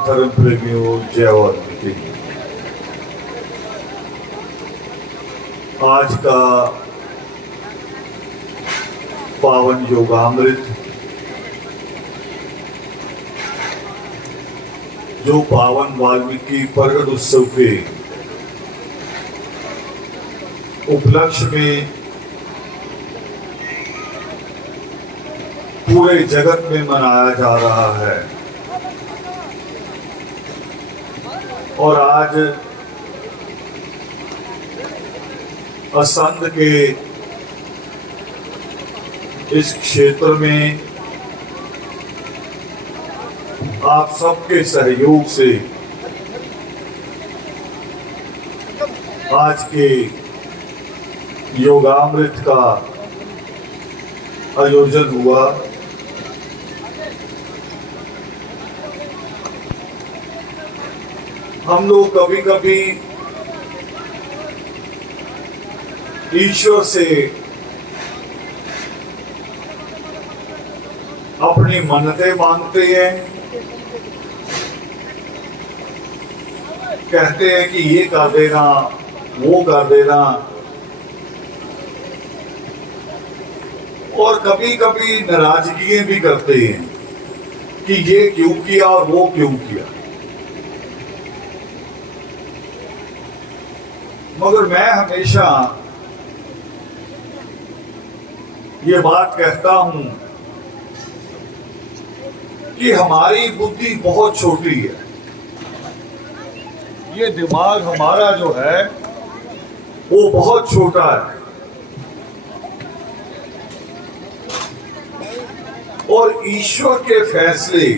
धर्म प्रेमियों, जय वाल्मीकि। आज का पावन योगामृत, जो पावन वाल्मीकि प्रकट उत्सव के उपलक्ष्य में पूरे जगत में मनाया जा रहा है, और आज असंध के इस क्षेत्र में आप सबके सहयोग से आज के योगामृत का आयोजन हुआ। हम लोग कभी कभी ईश्वर से अपनी मन्नतें मांगते हैं, कहते हैं कि ये कर देना, वो कर देना, और कभी कभी नाराजगी भी करते हैं कि ये क्यों किया और वो क्यों किया। मगर मैं हमेशा ये बात कहता हूं कि हमारी बुद्धि बहुत छोटी है। ये दिमाग हमारा जो है वो बहुत छोटा है, और ईश्वर के फैसले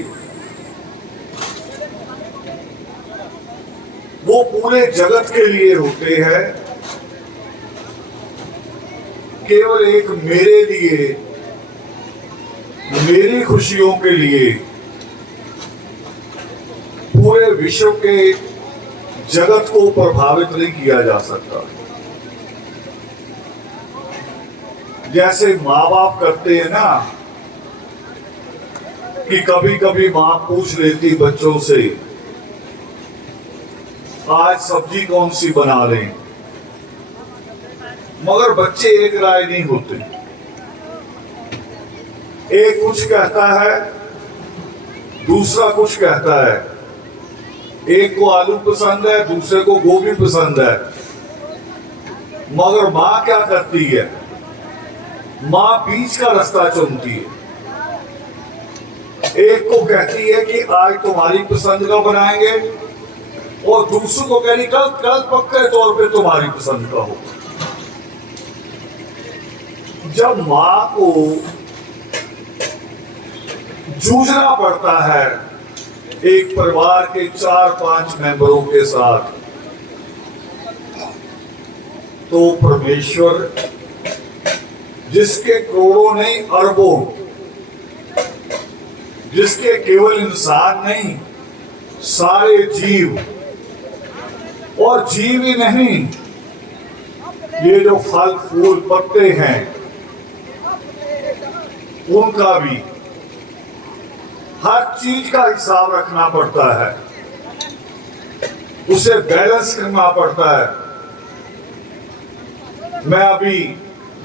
वो पूरे जगत के लिए होते हैं। केवल एक मेरे लिए, मेरी खुशियों के लिए पूरे विश्व के जगत को प्रभावित नहीं किया जा सकता। जैसे माँ बाप करते हैं ना, कि कभी कभी माँ पूछ लेती बच्चों से, आज सब्जी कौन सी बना लें, मगर बच्चे एक राय नहीं होते। एक कुछ कहता है, दूसरा कुछ कहता है। एक को आलू पसंद है, दूसरे को गोभी पसंद है। मगर माँ क्या करती है? माँ बीच का रास्ता चुनती है। एक को कहती है कि आज तुम्हारी पसंद का बनाएंगे, और दूसरों को कह रही कल पक्के तौर पे तुम्हारी पसंद का हो। जब मां को जूझना पड़ता है एक परिवार के 4-5 मेंबरों के साथ, तो परमेश्वर, जिसके करोड़ों नहीं अरबों, जिसके केवल इंसान नहीं सारे जीव, और जीव ही नहीं, ये जो फल फूल पत्ते हैं उनका भी, हर चीज का हिसाब रखना पड़ता है, उसे बैलेंस करना पड़ता है। मैं अभी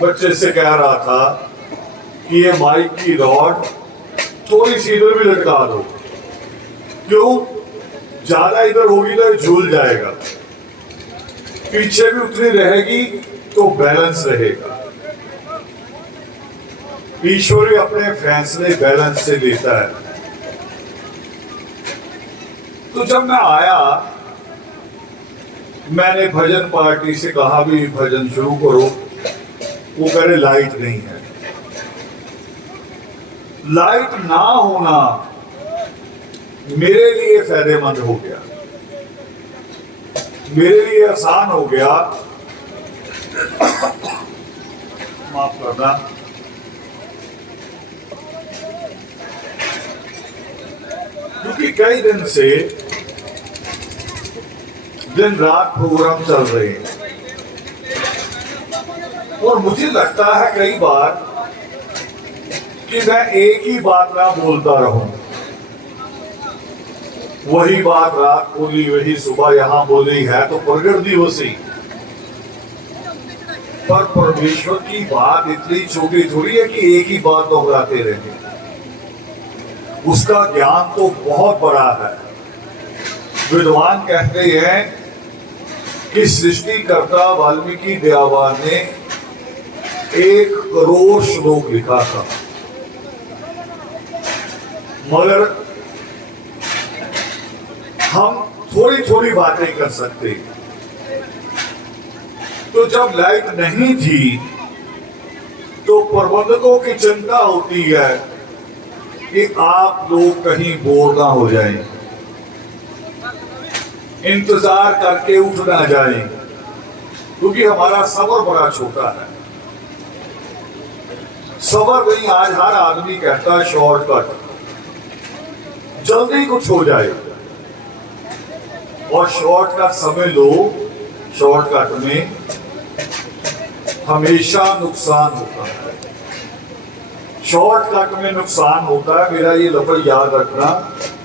बच्चे से कह रहा था कि ये माइक की रॉड थोड़ी सी इधर भी लटका दो। क्यों? ज्यादा इधर होगी तो झूल जाएगा, पीछे भी उतनी रहेगी तो बैलेंस रहेगा। ईश्वर अपने फैसले बैलेंस से लेता है। तो जब मैं आया, मैंने भजन पार्टी से कहा भी भजन शुरू करो। वो कह रहे लाइट नहीं है। लाइट ना होना मेरे लिए फायदेमंद हो गया, मेरे लिए आसान हो गया। माफ करना, क्योंकि कई दिन से दिन रात प्रोग्राम चल रहे हैं, और मुझे लगता है कई बार कि मैं एक ही बात ना बोलता रहूं। वही बात रात बोली वही सुबह यहां बोली है तो प्रगट दिवसी। पर परमेश्वर की बात इतनी छोटी थोड़ी है कि एक ही बात दोहराते रहे। उसका ज्ञान तो बहुत बड़ा है। विद्वान कहते हैं कि सृष्टिकर्ता वाल्मीकि दयावान ने 1 करोड़ श्लोक लिखा था, मगर हम थोड़ी थोड़ी बातें कर सकते। तो जब लाइट नहीं थी तो प्रबंधकों की चिंता होती है कि आप लोग कहीं बोर ना हो जाएं, इंतजार करके उठ ना जाएं, क्योंकि हमारा सबर बड़ा छोटा है। सबर नहीं, आज हर आदमी कहता है शॉर्टकट, जल्दी कुछ हो जाए। और शॉर्टकट समझ लो, शॉर्टकट में हमेशा नुकसान होता है। शॉर्टकट में नुकसान होता है। मेरा ये लफ्ज याद रखना,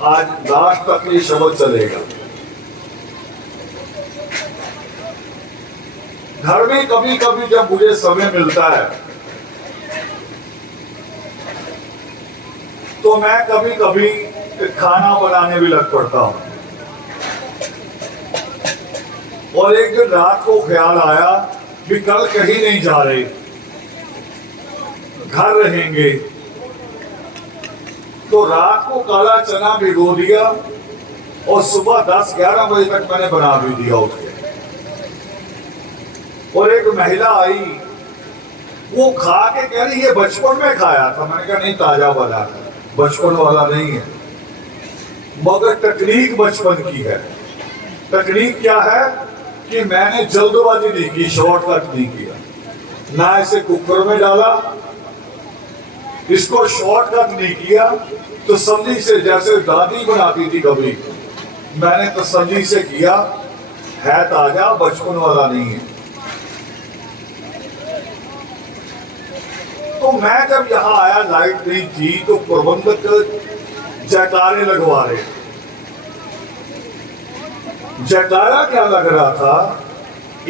आज लास्ट तक ये शब्द चलेगा। घर में कभी कभी जब मुझे समय मिलता है तो मैं कभी कभी खाना बनाने भी लग पड़ता हूं। और एक दिन रात को ख्याल आया कि कल कहीं नहीं जा रहे, घर रहेंगे। तो रात को काला चना भिगो दिया और सुबह 10-11 बजे तक मैंने बना भी दिया उठ के। और एक महिला आई, वो खा के कह रही ये बचपन में खाया था। मैंने कहा नहीं, ताजा बना है, बचपन वाला नहीं है। मगर तकनीक बचपन की है। तकनीक क्या है कि मैंने जल्दबाजी नहीं की, शॉर्टकट नहीं किया, ना इसे कुकर में डाला, इसको शॉर्टकट नहीं किया। तसल्ली से, जैसे दादी बनाती थी कभी, मैंने तसल्ली से किया, है ताजा, बचपन वाला नहीं है। तो मैं जब यहां आया, लाइट नहीं थी, तो प्रबंधक जयकारे लगवा रहे। जयकारा क्या लग रहा था?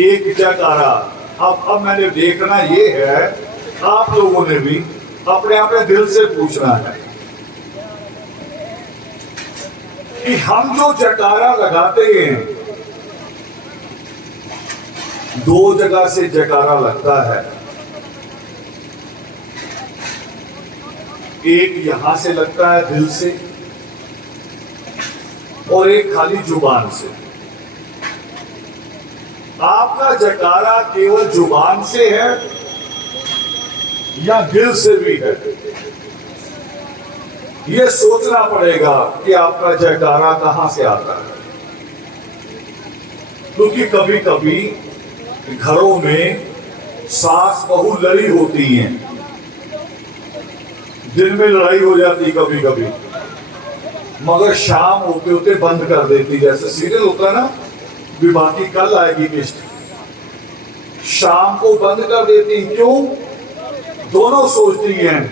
एक जयकारा। अब मैंने देखना ये है, आप लोगों ने भी अपने अपने दिल से पूछना है कि हम जो जयकारा लगाते हैं, 2 जगह से जयकारा लगता है। एक यहां से लगता है दिल से, और एक खाली जुबान से। आपका जयकारा केवल जुबान से है या दिल से भी है? यह सोचना पड़ेगा कि आपका जयकारा कहां से आता है। क्योंकि कभी कभी घरों में सास बहू लड़ी होती हैं, दिन में लड़ाई हो जाती कभी कभी, मगर शाम होते होते बंद कर देती। जैसे सीरियल होता है ना, विवाह की कल आएगी किस्त, शाम को बंद कर देती। क्यों? दोनों सोचती हैं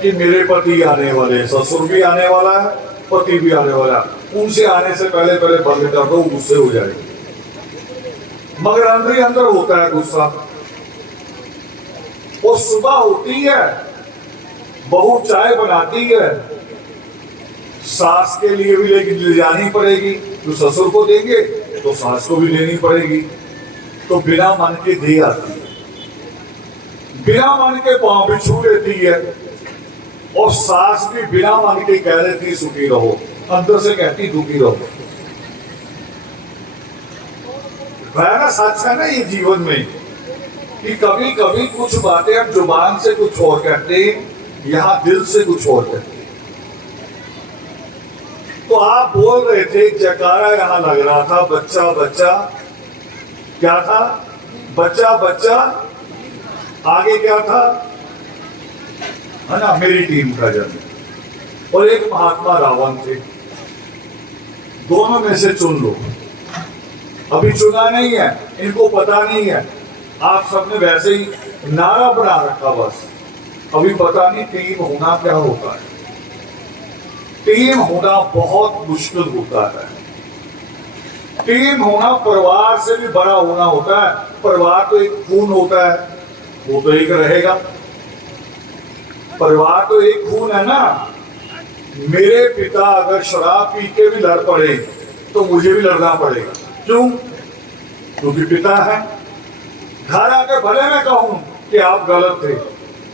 कि मेरे पति आने वाले, ससुर भी आने वाला है, पति भी आने वाला है, उनसे आने से पहले पहले बंद कर दो, गुस्से हो जाएगी। मगर अंदर ही अंदर होता है गुस्सा। और सुबह होती है, बहू चाय बनाती है, सास के लिए भी ले जानी पड़ेगी, तो ससुर को देंगे तो सास को भी लेनी पड़ेगी। तो बिना मन के दे आती है, बिना मन के पांव भी छू लेती है। और सास भी बिना मन के कह देती सुखी रहो, अंदर से कहती दुखी रहो। ना सच है ना ये जीवन में, कि कभी कभी कुछ बातें हम जुबान से कुछ और कहते हैं, यहां दिल से कुछ और कहते हैं। तो आप बोल रहे थे, जयकारा यहां लग रहा था, बच्चा बच्चा, क्या था? बच्चा बच्चा, आगे क्या था? है ना, मेरी टीम का जन्म। और एक महात्मा रावण थे, दोनों में से चुन लो। अभी चुना नहीं है, इनको पता नहीं है, आप सबने वैसे ही नारा बना रखा बस। अभी पता नहीं टीम होना क्या होता है। टीम होना बहुत मुश्किल होता है। टीम होना परिवार से भी बड़ा होना होता है। परिवार तो एक खून होता है, वो तो एक रहेगा। परिवार तो एक खून है ना। मेरे पिता अगर शराब पी के भी लड़ पड़े तो मुझे भी लड़ना पड़ेगा। क्यों? क्योंकि पिता है। घर आके भले मैं कहूं कि आप गलत थे,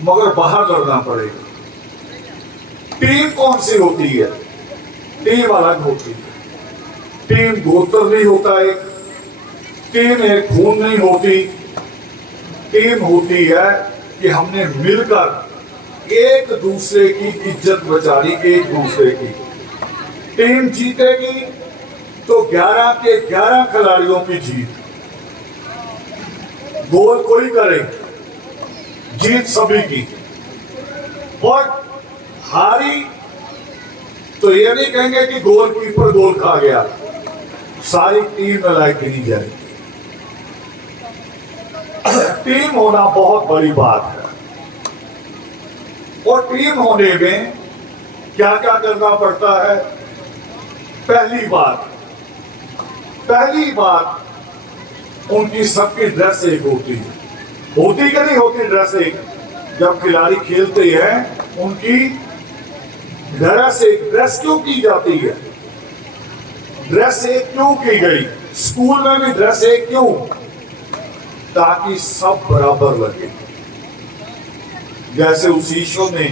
मगर बाहर लड़ना पड़ेगा। टीम कौन सी होती है? टीम अलग होती है। टीम गोत्र नहीं होता एक, टीम एक खून नहीं होती। टीम होती है कि हमने मिलकर एक दूसरे की इज्जत बचानी, एक दूसरे की। टीम जीतेगी तो 11 के 11 खिलाड़ियों की जीत। गोल कोई करे, जीत सभी की। और हारी तो ये नहीं कहेंगे कि गोलकीपर गोल खा गया, सारी टीम मिलाई गिनी जाएगी। टीम होना बहुत बड़ी बात है। और टीम होने में क्या क्या करना पड़ता है? पहली बात उनकी सबकी ड्रेस एक होती है। होती कि नहीं होती ड्रेस एक? जब खिलाड़ी खेलते हैं उनकी ड्रेस क्यों की जाती है? ड्रेस एक क्यों की गई? स्कूल में भी ड्रेस एक क्यों? ताकि सब बराबर लगे। जैसे उस ईश्वर ने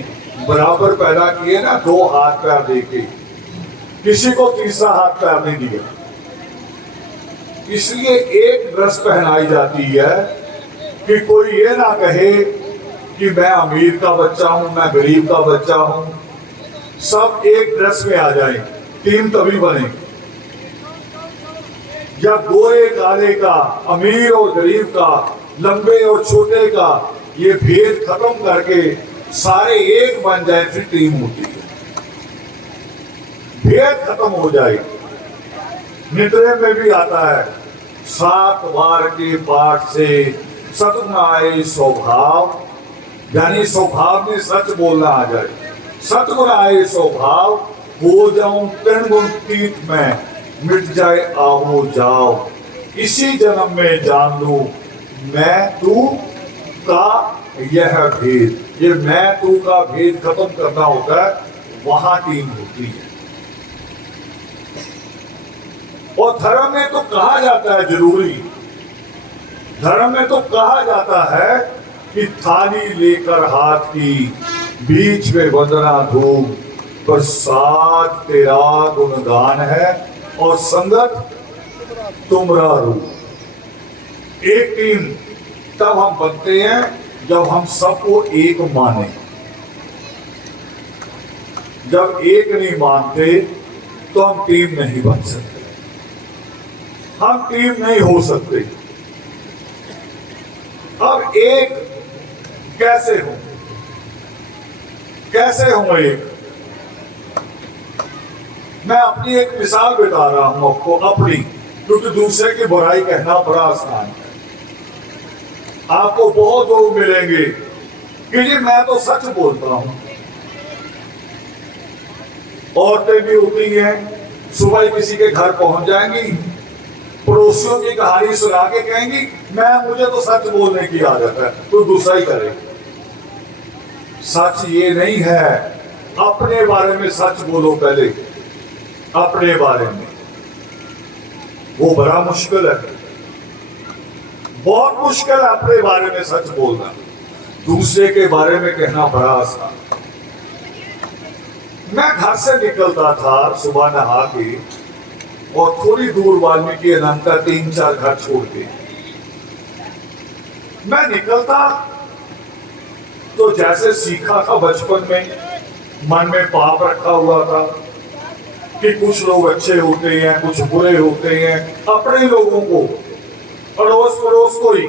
बराबर पैदा किए ना, 2 हाथ पैर देके, किसी को तीसरा हाथ पैर नहीं दिया। इसलिए एक ड्रेस पहनाई जाती है कि कोई ये ना कहे कि मैं अमीर का बच्चा हूं, मैं गरीब का बच्चा हूं। सब एक ड्रेस में आ जाए, टीम तभी बने। जब गोरे काले का, अमीर और गरीब का, लंबे और छोटे का ये भेद खत्म करके सारे एक बन जाए, फिर टीम होती है। भेद खत्म हो जाए। नित्रे में भी आता है, 7 बार के पाठ से सतगुण आए स्वभाव, यानी स्वभाव में सच बोलना आ जाए। सतगुण आए स्वभाव, हो जाऊं तृण गुण तीत में, मिट जाए आओ जाओ, इसी जन्म में जान लूं मैं तू का यह भेद। ये मैं तू का भेद खत्म करना होता है, वहां टीम होती है। और धर्म में तो कहा जाता है, जरूरी धर्म में तो कहा जाता है कि थाली लेकर हाथ की, बीच में वंदना धूम, प्रसाद तेरा गुणगान है और संगत तुमरा रूप। एक टीम तब हम बनते हैं जब हम सबको एक माने। जब एक नहीं मानते तो हम टीम नहीं बन सकते, हम टीम नहीं हो सकते। अब एक कैसे हो? कैसे हो एक? मैं अपनी एक मिसाल बता रहा हूं आपको, अपनी, क्योंकि दूसरे की बुराई कहना बड़ा आसान है। आपको बहुत लोग मिलेंगे कि जी मैं तो सच बोलता हूं। औरतें भी होती हैं, सुबह किसी के घर पहुंच जाएंगी, पड़ोसियों की कहानी सुना के कहेंगी मुझे तो सच बोलने की आदत है, तो दूसरा ही करे। सच ये नहीं है। अपने बारे में सच बोलो पहले, अपने बारे में। वो बड़ा मुश्किल है, बहुत मुश्किल है अपने बारे में सच बोलना। दूसरे के बारे में कहना बड़ा आसान। मैं घर से निकलता था सुबह नहा के, और थोड़ी दूर वाल्मीकि अनंत 3-4 घर छोड़ के मैं निकलता, तो जैसे सीखा था बचपन में, मन में पाप रखा हुआ था कि कुछ लोग अच्छे होते हैं, कुछ बुरे होते हैं, अपने लोगों को, अड़ोस पड़ोस को ही।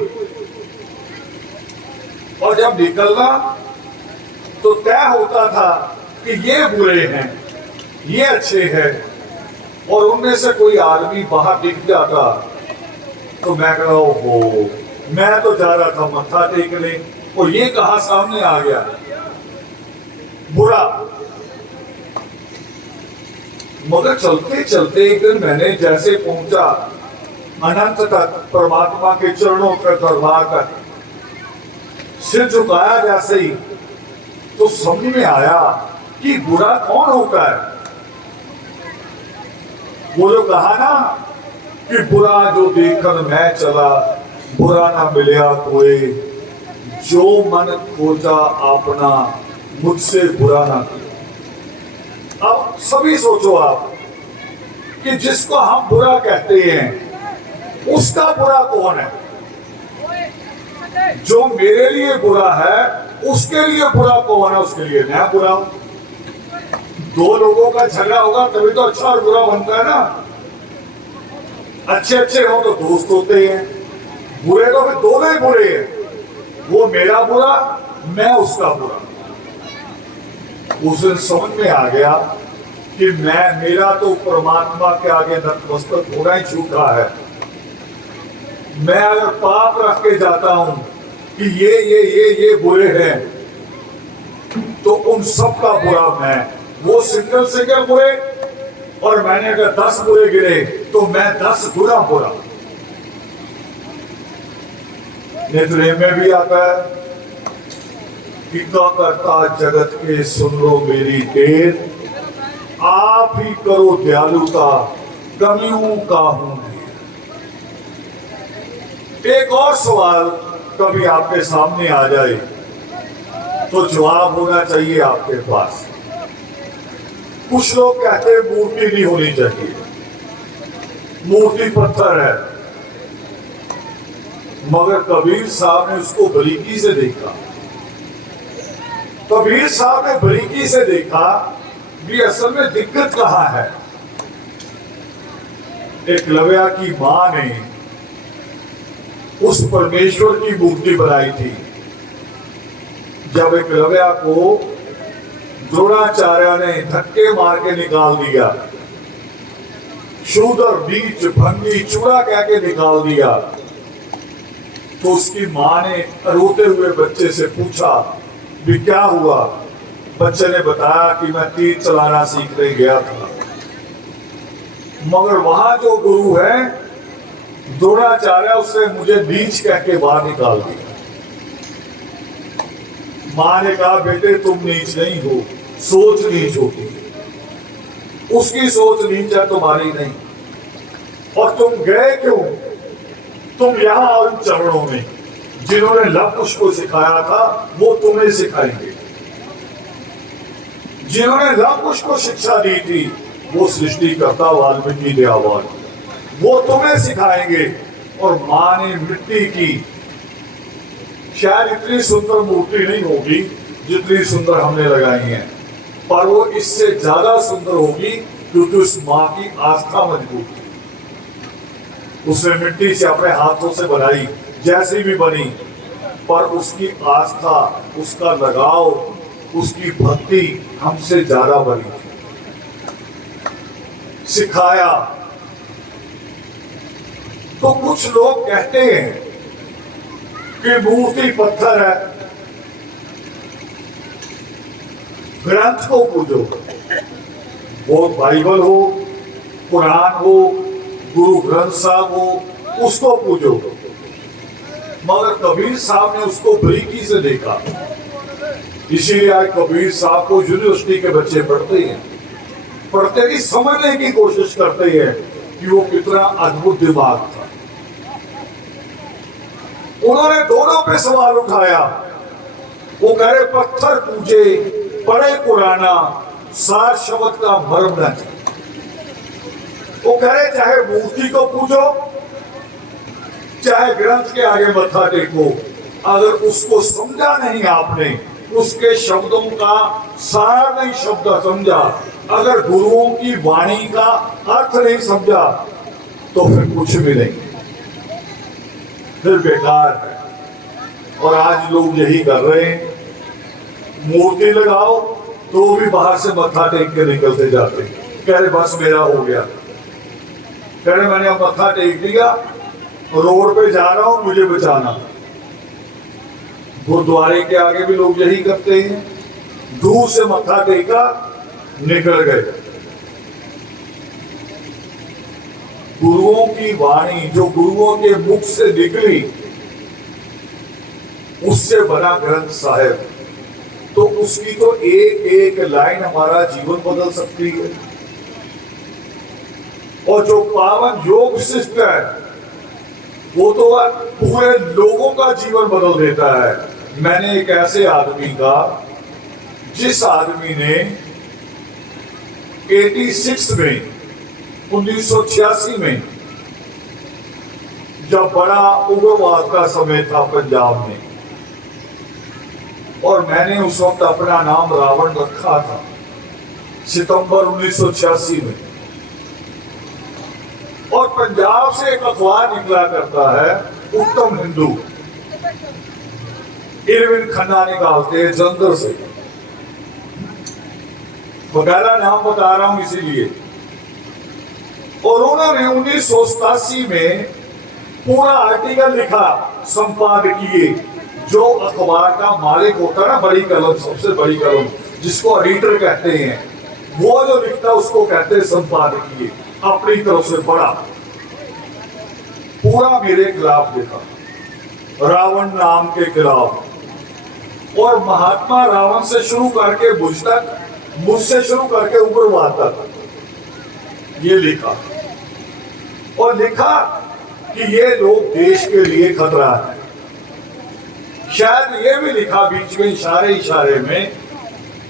और जब निकलना तो तय होता था कि ये बुरे हैं, ये अच्छे हैं, और उनमें से कोई आदमी बाहर दिख जाता तो मैं कहा ओहो, मैं तो जा रहा था मत्था टेकने, और ये कहां सामने आ गया बुरा। मगर चलते चलते एक दिन मैंने जैसे पहुंचा अनंत तक, परमात्मा के चरणों तक, दरबार तक, सिर झुकाया जैसे ही, तो समझ में आया कि बुरा कौन होता है। वो जो कहा ना कि बुरा जो देखकर मैं चला, बुरा ना मिलया कोई, जो मन खोजा अपना, मुझसे बुरा ना किया। अब सभी सोचो आप कि जिसको हम बुरा कहते हैं उसका बुरा कौन है। जो मेरे लिए बुरा है उसके लिए बुरा कौन है, उसके लिए मैं बुरा हूं। दो लोगों का झगड़ा होगा तभी तो अच्छा और बुरा बनता है ना। अच्छे अच्छे हो तो दोस्त होते हैं, बुरे तो फिर दोनों ही बुरे हैं। वो मेरा बुरा, मैं उसका बुरा। उस दिन समझ में आ गया कि मेरा तो परमात्मा के आगे नतमस्तक होना ही झूठा है। मैं अगर पाप रख के जाता हूं कि ये बुरे हैं, तो उन सब का बुरा मैं। वो सिंगल बुरे, और मैंने अगर 10 बुरे गिरे तो मैं 10 गुना बुरा। नेत्र में भी आता है कि क्या करता जगत के सुन लो मेरी टेर, आप ही करो दयालुता कमियों का हूं। एक और सवाल कभी आपके सामने आ जाए तो जवाब होना चाहिए आपके पास। कुछ लोग कहते हैं मूर्ति नहीं होनी चाहिए, मूर्ति पत्थर है, मगर कबीर साहब ने उसको बारीकी से देखा। कबीर साहब ने बारीकी से देखा कि असल में दिक्कत कहां है। एकलव्य की मां ने उस परमेश्वर की मूर्ति बनाई थी। जब एकलव्य को द्रोणाचार्य ने धक्के मार के निकाल दिया, शूद्र नीच भंगी चूड़ा कह के निकाल दिया, तो उसकी मां ने रोते हुए बच्चे से पूछा भी क्या हुआ। बच्चे ने बताया कि मैं तीर चलाना सीखने गया था, मगर वहां जो गुरु है द्रोणाचार्य, उसने मुझे नीच कह के बाहर निकाल दिया। मां ने कहा बेटे तुम नीच नहीं हो, सोच नीच होती है, उसकी सोच नीच है, तुम्हारी नहीं। और तुम गए क्यों? तुम यहां उन चरणों में जिन्होंने लव कुश को सिखाया था वो तुम्हें सिखाएंगे। जिन्होंने लव कुश को शिक्षा दी थी वो सृष्टिकर्ता वाल्मीकि दयावान, वो तुम्हें सिखाएंगे। और मां ने मिट्टी की शायद इतनी सुंदर मूर्ति नहीं होगी जितनी सुंदर हमने लगाई है, पर वो इससे ज्यादा सुंदर होगी क्योंकि उस मां की आस्था मजबूत थी। उसने मिट्टी से अपने हाथों से बनाई, जैसी भी बनी, पर उसकी आस्था, उसका लगाव, उसकी भक्ति हमसे ज्यादा बनी थी। सिखाया। तो कुछ लोग कहते हैं कि मूर्ति पत्थर है, ग्रंथ को पूजो। वो बाइबल हो, कुरान हो, गुरु ग्रंथ साहब हो, उसको पूजो। मगर कबीर साहब ने उसको बारीकी से देखा। इसीलिए आज कबीर साहब को यूनिवर्सिटी के बच्चे पढ़ते ही समझने की कोशिश करते हैं कि वो कितना अद्भुत दिमाग था। उन्होंने दोनों पे सवाल उठाया। वो कह रहे पत्थर पूजे, पढ़े पुराना, सार शब्द का मर्म न। वो कह रहे चाहे मूर्ति को पूजो, चाहे ग्रंथ के आगे मत्था टेको, अगर उसको समझा नहीं आपने, उसके शब्दों का सार नहीं शब्द समझा, अगर गुरुओं की वाणी का अर्थ नहीं समझा, तो फिर कुछ भी नहीं, फिर बेकार है। और आज लोग यही कर रहे हैं। मूर्ति लगाओ तो भी बाहर से मत्था टेक के निकलते जाते हैं, कह रहे बस मेरा हो गया, कह रहे मैंने अब मत्था टेक दिया, रोड पे जा रहा हूं, मुझे बचाना। गुरुद्वारे के आगे भी लोग यही करते हैं, दूर से मत्था टेका, निकल गए। गुरुओं की वाणी जो गुरुओं के मुख से निकली, उससे बना ग्रंथ साहिब, तो उसकी तो एक एक लाइन हमारा जीवन बदल सकती है। और जो पावन योग शिष्ट है, वो तो पूरे लोगों का जीवन बदल देता है। मैंने एक ऐसे आदमी का, जिस आदमी ने 86 में 1986 में, जब बड़ा उग्रवाद का समय था पंजाब में, और मैंने उस वक्त अपना नाम रावण रखा था, सितंबर 1986 में। और पंजाब से एक अखबार निकला करता है, उत्तम हिंदू, इरविन खन्ना निकालते हैं जलंधर से। वगैरह नाम बता रहा हूं इसीलिए। और उन्होंने 1987 में पूरा आर्टिकल लिखा, संपादकीय, जो अखबार का मालिक होता है ना, बड़ी कलम, सबसे बड़ी कलम जिसको एडिटर कहते हैं, वो जो लिखता उसको कहते हैं संपादकीय। अपनी तरफ से बड़ा पूरा मेरे खिलाफ लिखा, रावण नाम के खिलाफ। और महात्मा रावण से शुरू करके मुझ तक, मुझसे शुरू करके उग्रवाद तक ये लिखा। और लिखा कि ये लोग देश के लिए खतरा है। शायद ये भी लिखा बीच में इशारे इशारे में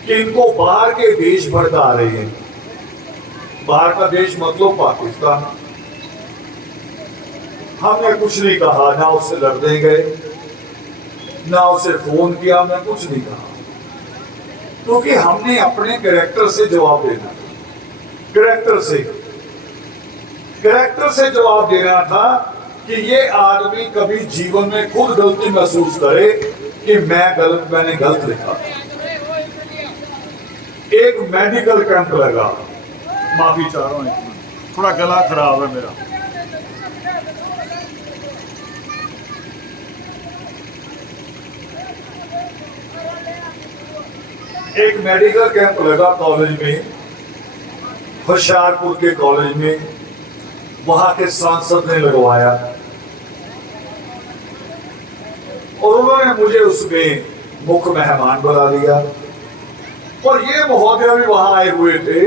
कि इनको बाहर के देश भड़का रहे हैं। बाहर का देश मतलब पाकिस्तान। हमने कुछ नहीं कहा, ना उससे लड़ने गए, ना उसे फोन किया, हमने कुछ नहीं कहा, क्योंकि हमने अपने कैरेक्टर से जवाब देना, कैरेक्टर से जवाब देना था कि ये आदमी कभी जीवन में खुद गलती महसूस करे कि मैंने गलत लिखा। एक मेडिकल कैंप लगा, माफी चाह रहा हूं, थोड़ा गला खराब है मेरा। एक मेडिकल कैंप लगा कॉलेज में, होशियारपुर के कॉलेज में, वहां के सांसद ने लगवाया। और उन्होंने मुझे उसमें मुख्य मेहमान बना लिया। और ये महोदय भी वहां आए हुए थे,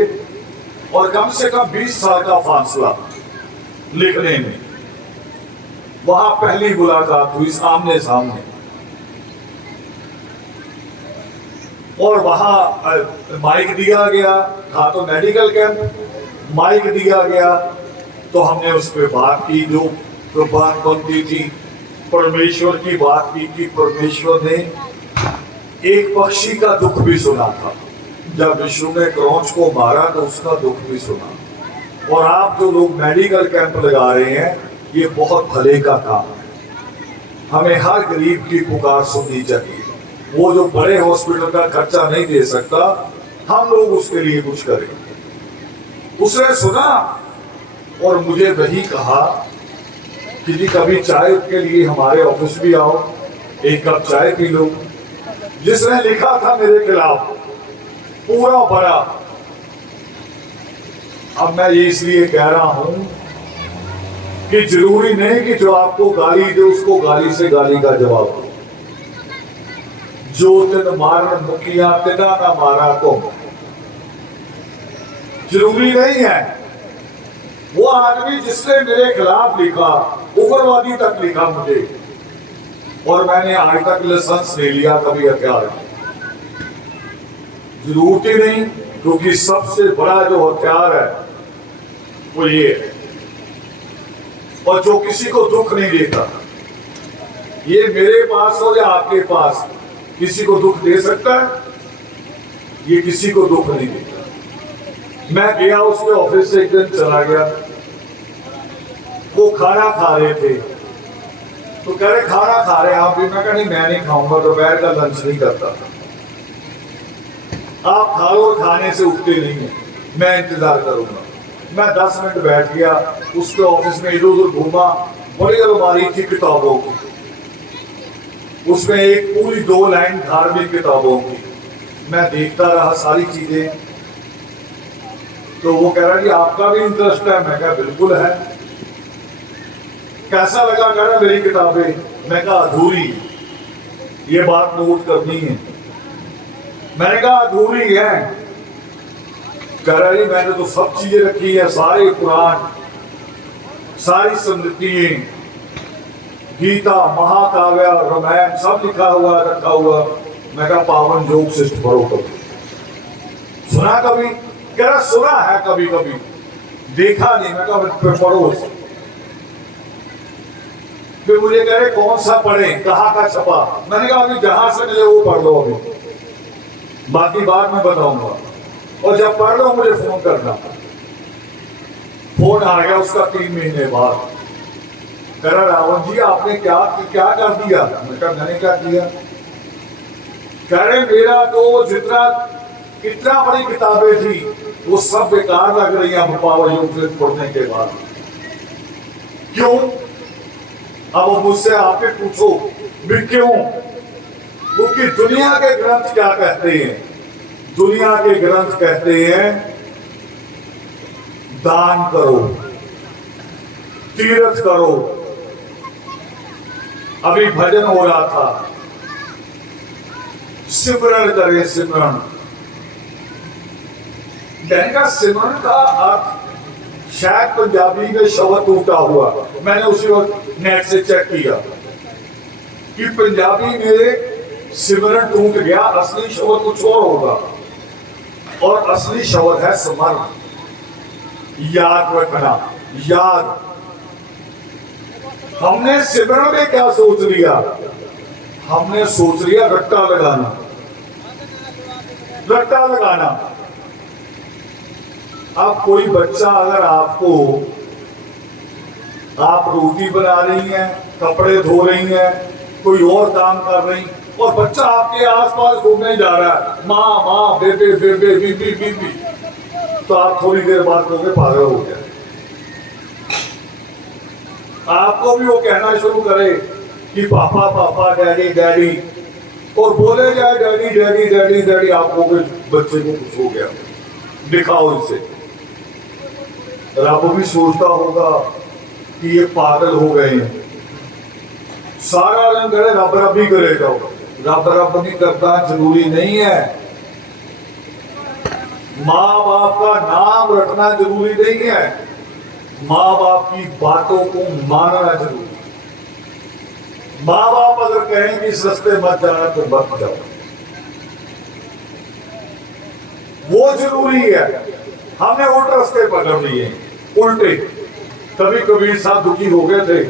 और कम से कम 20 साल का फासला लिखने में। वहां पहली मुलाकात हुई सामने सामने, और वहां माइक दिया गया था, तो मेडिकल कैंप माइक दिया गया, तो हमने उस पर बात की, जो प्रभात बनती थी, परमेश्वर की बात की कि परमेश्वर ने एक पक्षी का दुख भी सुना था। जब विष्णु ने क्रौंच को मारा तो उसका दुख भी सुना। और आप जो लोग मेडिकल कैंप लगा रहे हैं, ये बहुत भले का काम है। हमें हर गरीब की पुकार सुननी चाहिए। वो जो बड़े हॉस्पिटल का खर्चा नहीं दे सकता, हम लोग उसके लिए कुछ करें। उसने सुना और मुझे वही कहा कि जी कभी चाय के लिए हमारे ऑफिस भी आओ, एक कप चाय पी लो। जिसने लिखा था मेरे खिलाफ पूरा बड़ा, अब मैं ये इसलिए कह रहा हूं कि जरूरी नहीं कि जो आपको गाली दे उसको गाली से गाली का जवाब दो। जो तिन मारन मुखिया तिना ना मारा को, जरूरी नहीं है। वो आदमी जिसने मेरे खिलाफ लिखा, उग्रवादी तक लिखा मुझे, और मैंने आज तक लाइसेंस नहीं लिया कभी हथियार। जरूरत ही नहीं, क्योंकि सबसे बड़ा जो हथियार है वो ये है। और जो किसी को दुख नहीं देता, ये मेरे पास हो या आपके पास, किसी को दुख दे सकता है? ये किसी को दुख नहीं देता। मैं गया उसके ऑफिस से, एक दिन चला गया, वो खाना खा रहे थे, तो कह रहे खाना खा रहे आप भी? मैं कहा नहीं, मैं नहीं खाऊंगा, दोपहर का लंच नहीं करता। आप खा लो, खाने से उठते नहीं है, मैं इंतजार करूंगा। मैं 10 मिनट बैठ गया, उसके ऑफिस में इधर उधर घूमा, बड़ी अलमारी थी किताबों की, उसमें एक पूरी 2 लाइन धार्मिक किताबों की। मैं देखता रहा सारी चीजें। तो वो कह रहा कि आपका भी इंटरेस्ट है? मैं कहा बिल्कुल है। कैसा लगा? कह रहा मेरी किताबें। मैं कहा अधूरी, ये बात नोट करनी है। मैंने कहा अधूरी है। कह रहा जी मैंने तो सब चीजें रखी है, सारे कुरान, सारी स्मृतियां, गीता, महाकाव्य, रामायण सब लिखा हुआ रखा हुआ। मैं कहा पावन योग शिष्ट पढ़ो कभी, सुना कभी? कह रहा सुना है कभी कभी, देखा नहीं। मैं कहा पढ़ो। फिर मुझे कह रहे कौन सा पढ़े, कहाँ का छपा? मैंने कहा अभी जहां से मिले वो पढ़ लो, अभी बाकी बाद में बताऊंगा, और जब पढ़ लो मुझे फोन करना। फोन आ गया उसका 3 महीने बाद। कह रहा रावण जी आपने क्या क्या कर दिया? मैं कहा मैंने क्या किया? कह रहे मेरा तो जितना इतना बड़ी किताबें थी वो सब बेकार लग रही है पावन योग से पढ़ने के बाद। क्यों? अब मुझसे आपके पूछो भी क्यों? क्योंकि दुनिया के ग्रंथ क्या कहते हैं? दुनिया के ग्रंथ कहते हैं दान करो, तीर्थ करो। अभी भजन हो रहा था, सिमरन करे, सिमरन। का सिमरन का अर्थ शायद पंजाबी में शब्द टूटा हुआ, मैंने उसी वक्त नेट से चेक किया कि पंजाबी में सिमरन टूट गया, असली शब्द कुछ और होगा, और असली शब्द है स्मरण, याद रखना, याद। हमने सिमरन में क्या सोच लिया? हमने सोच लिया रट्टा लगाना, रट्टा लगाना। अब कोई बच्चा अगर आपको, आप रोटी बना रही हैं, कपड़े धो रही हैं, कोई और काम कर रही, और बच्चा आपके आसपास घूमने जा रहा है, माँ माँ बेबे बेबे बीबी बीबी, तो आप थोड़ी देर बाद कहोगे पागल हो गया। आपको भी वो कहना शुरू करे कि पापा पापा, डैडी डैडी, और बोले जाए डैडी डैडी डैडी डैडी, आपको बच्चे को कुछ हो गया, दिखाओ इसे। रब भी सोचता होगा कि ये पागल हो गए हैं, सारा दिन करे रब रब ही करे जाओ। रब रब नहीं करता जरूरी नहीं है, माँ बाप का नाम रखना जरूरी नहीं है, माँ बाप की बातों को मानना जरूरी। माँ बाप अगर कहें कि इस रास्ते मत जाना तो मत जाओ, वो जरूरी है। हमने उल्टे रास्ते पकड़ लिए, उल्टे। कभी कबीर साहब दुखी हो गए थे,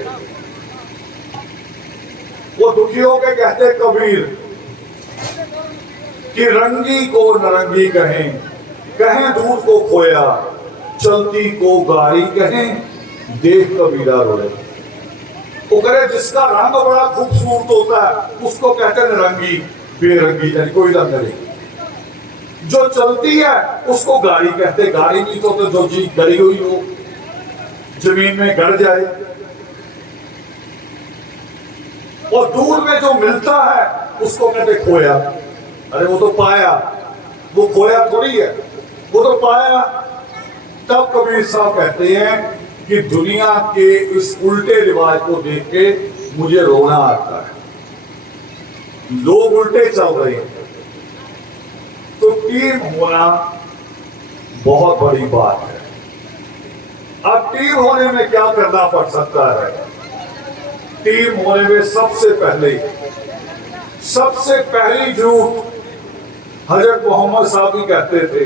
वो दुखी होके कहते कबीर कि रंगी को नरंगी कहें, कहें दूध को खोया, चलती को गाड़ी कहें, देख कबीरा रोए। वो करे जिसका रंग बड़ा खूबसूरत होता है उसको कहते हैं नरंगी, बेरंगी यानी कोई रंग नहीं। जो चलती है उसको गाड़ी कहते, गाड़ी नहीं तो जो चीज गड़ी हुई हो, जमीन में गड़ जाए। और दूर में जो मिलता है उसको कहते खोया। अरे वो तो पाया, वो खोया थोड़ी है, वो तो पाया। तब कबीर साहब कहते हैं कि दुनिया के इस उल्टे रिवाज को देख के मुझे रोना आता है, लोग उल्टे चल रहे हैं। तो टीम होना बहुत बड़ी बात है। अब टीम होने में क्या करना पड़ सकता है? टीम होने में सबसे पहली झूठ हजरत मोहम्मद साहब ही कहते थे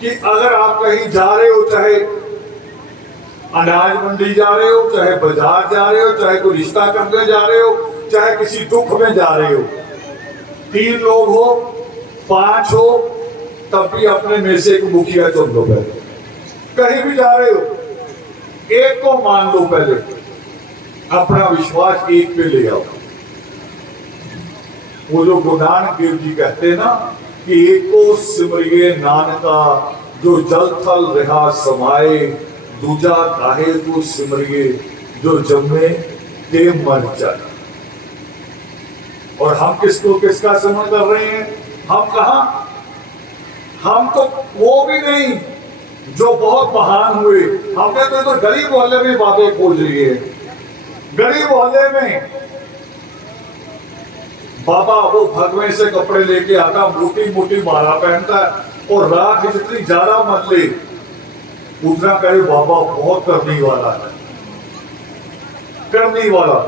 कि अगर आप कहीं जा रहे हो, चाहे अनाज मंडी जा रहे हो, चाहे बाजार जा रहे हो, चाहे कोई रिश्ता करने जा रहे हो, चाहे किसी दुख में जा रहे हो, 3 लोग हो 5 हो, तब भी अपने में से एक मुखिया चुन लो। पहले कहीं भी जा रहे हो एक को मान लो, पहले अपना विश्वास एक पे ले आओ। वो जो गुरु नानक देव जी कहते हैं ना कि एक को सिमरिए नानका, जो जल थल रहा समाए, दूजा काहे को सिमरिए, जो जम्मे ते मर जाए। और हम किसका सिमरन कर रहे हैं? हम कहा, हम तो वो भी नहीं जो बहुत महान हुए, हमने तो गली मोहल्ले में बातें खोज रही है। गली मोहल्ले में बाबा वो भगवे से कपड़े लेके आता, मोटी मोटी माला पहनता है और रात जितनी ज्यादा मत ले उतना कहे बाबा बहुत करने वाला है, करने वाला।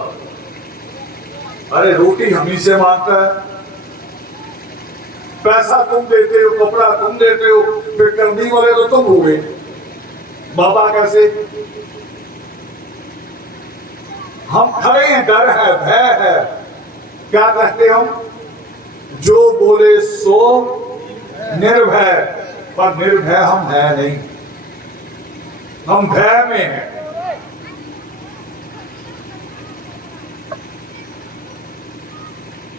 अरे रोटी हम ही से मांगता है, पैसा तुम देते हो, कपड़ा तुम देते हो, फिर करने वाले तो तुम हो गए, बाबा कैसे? हम खड़े हैं, डर है, भय है। क्या कहते हम? जो बोले सो निर्भय, पर निर्भय हम है नहीं, हम भय में हैं।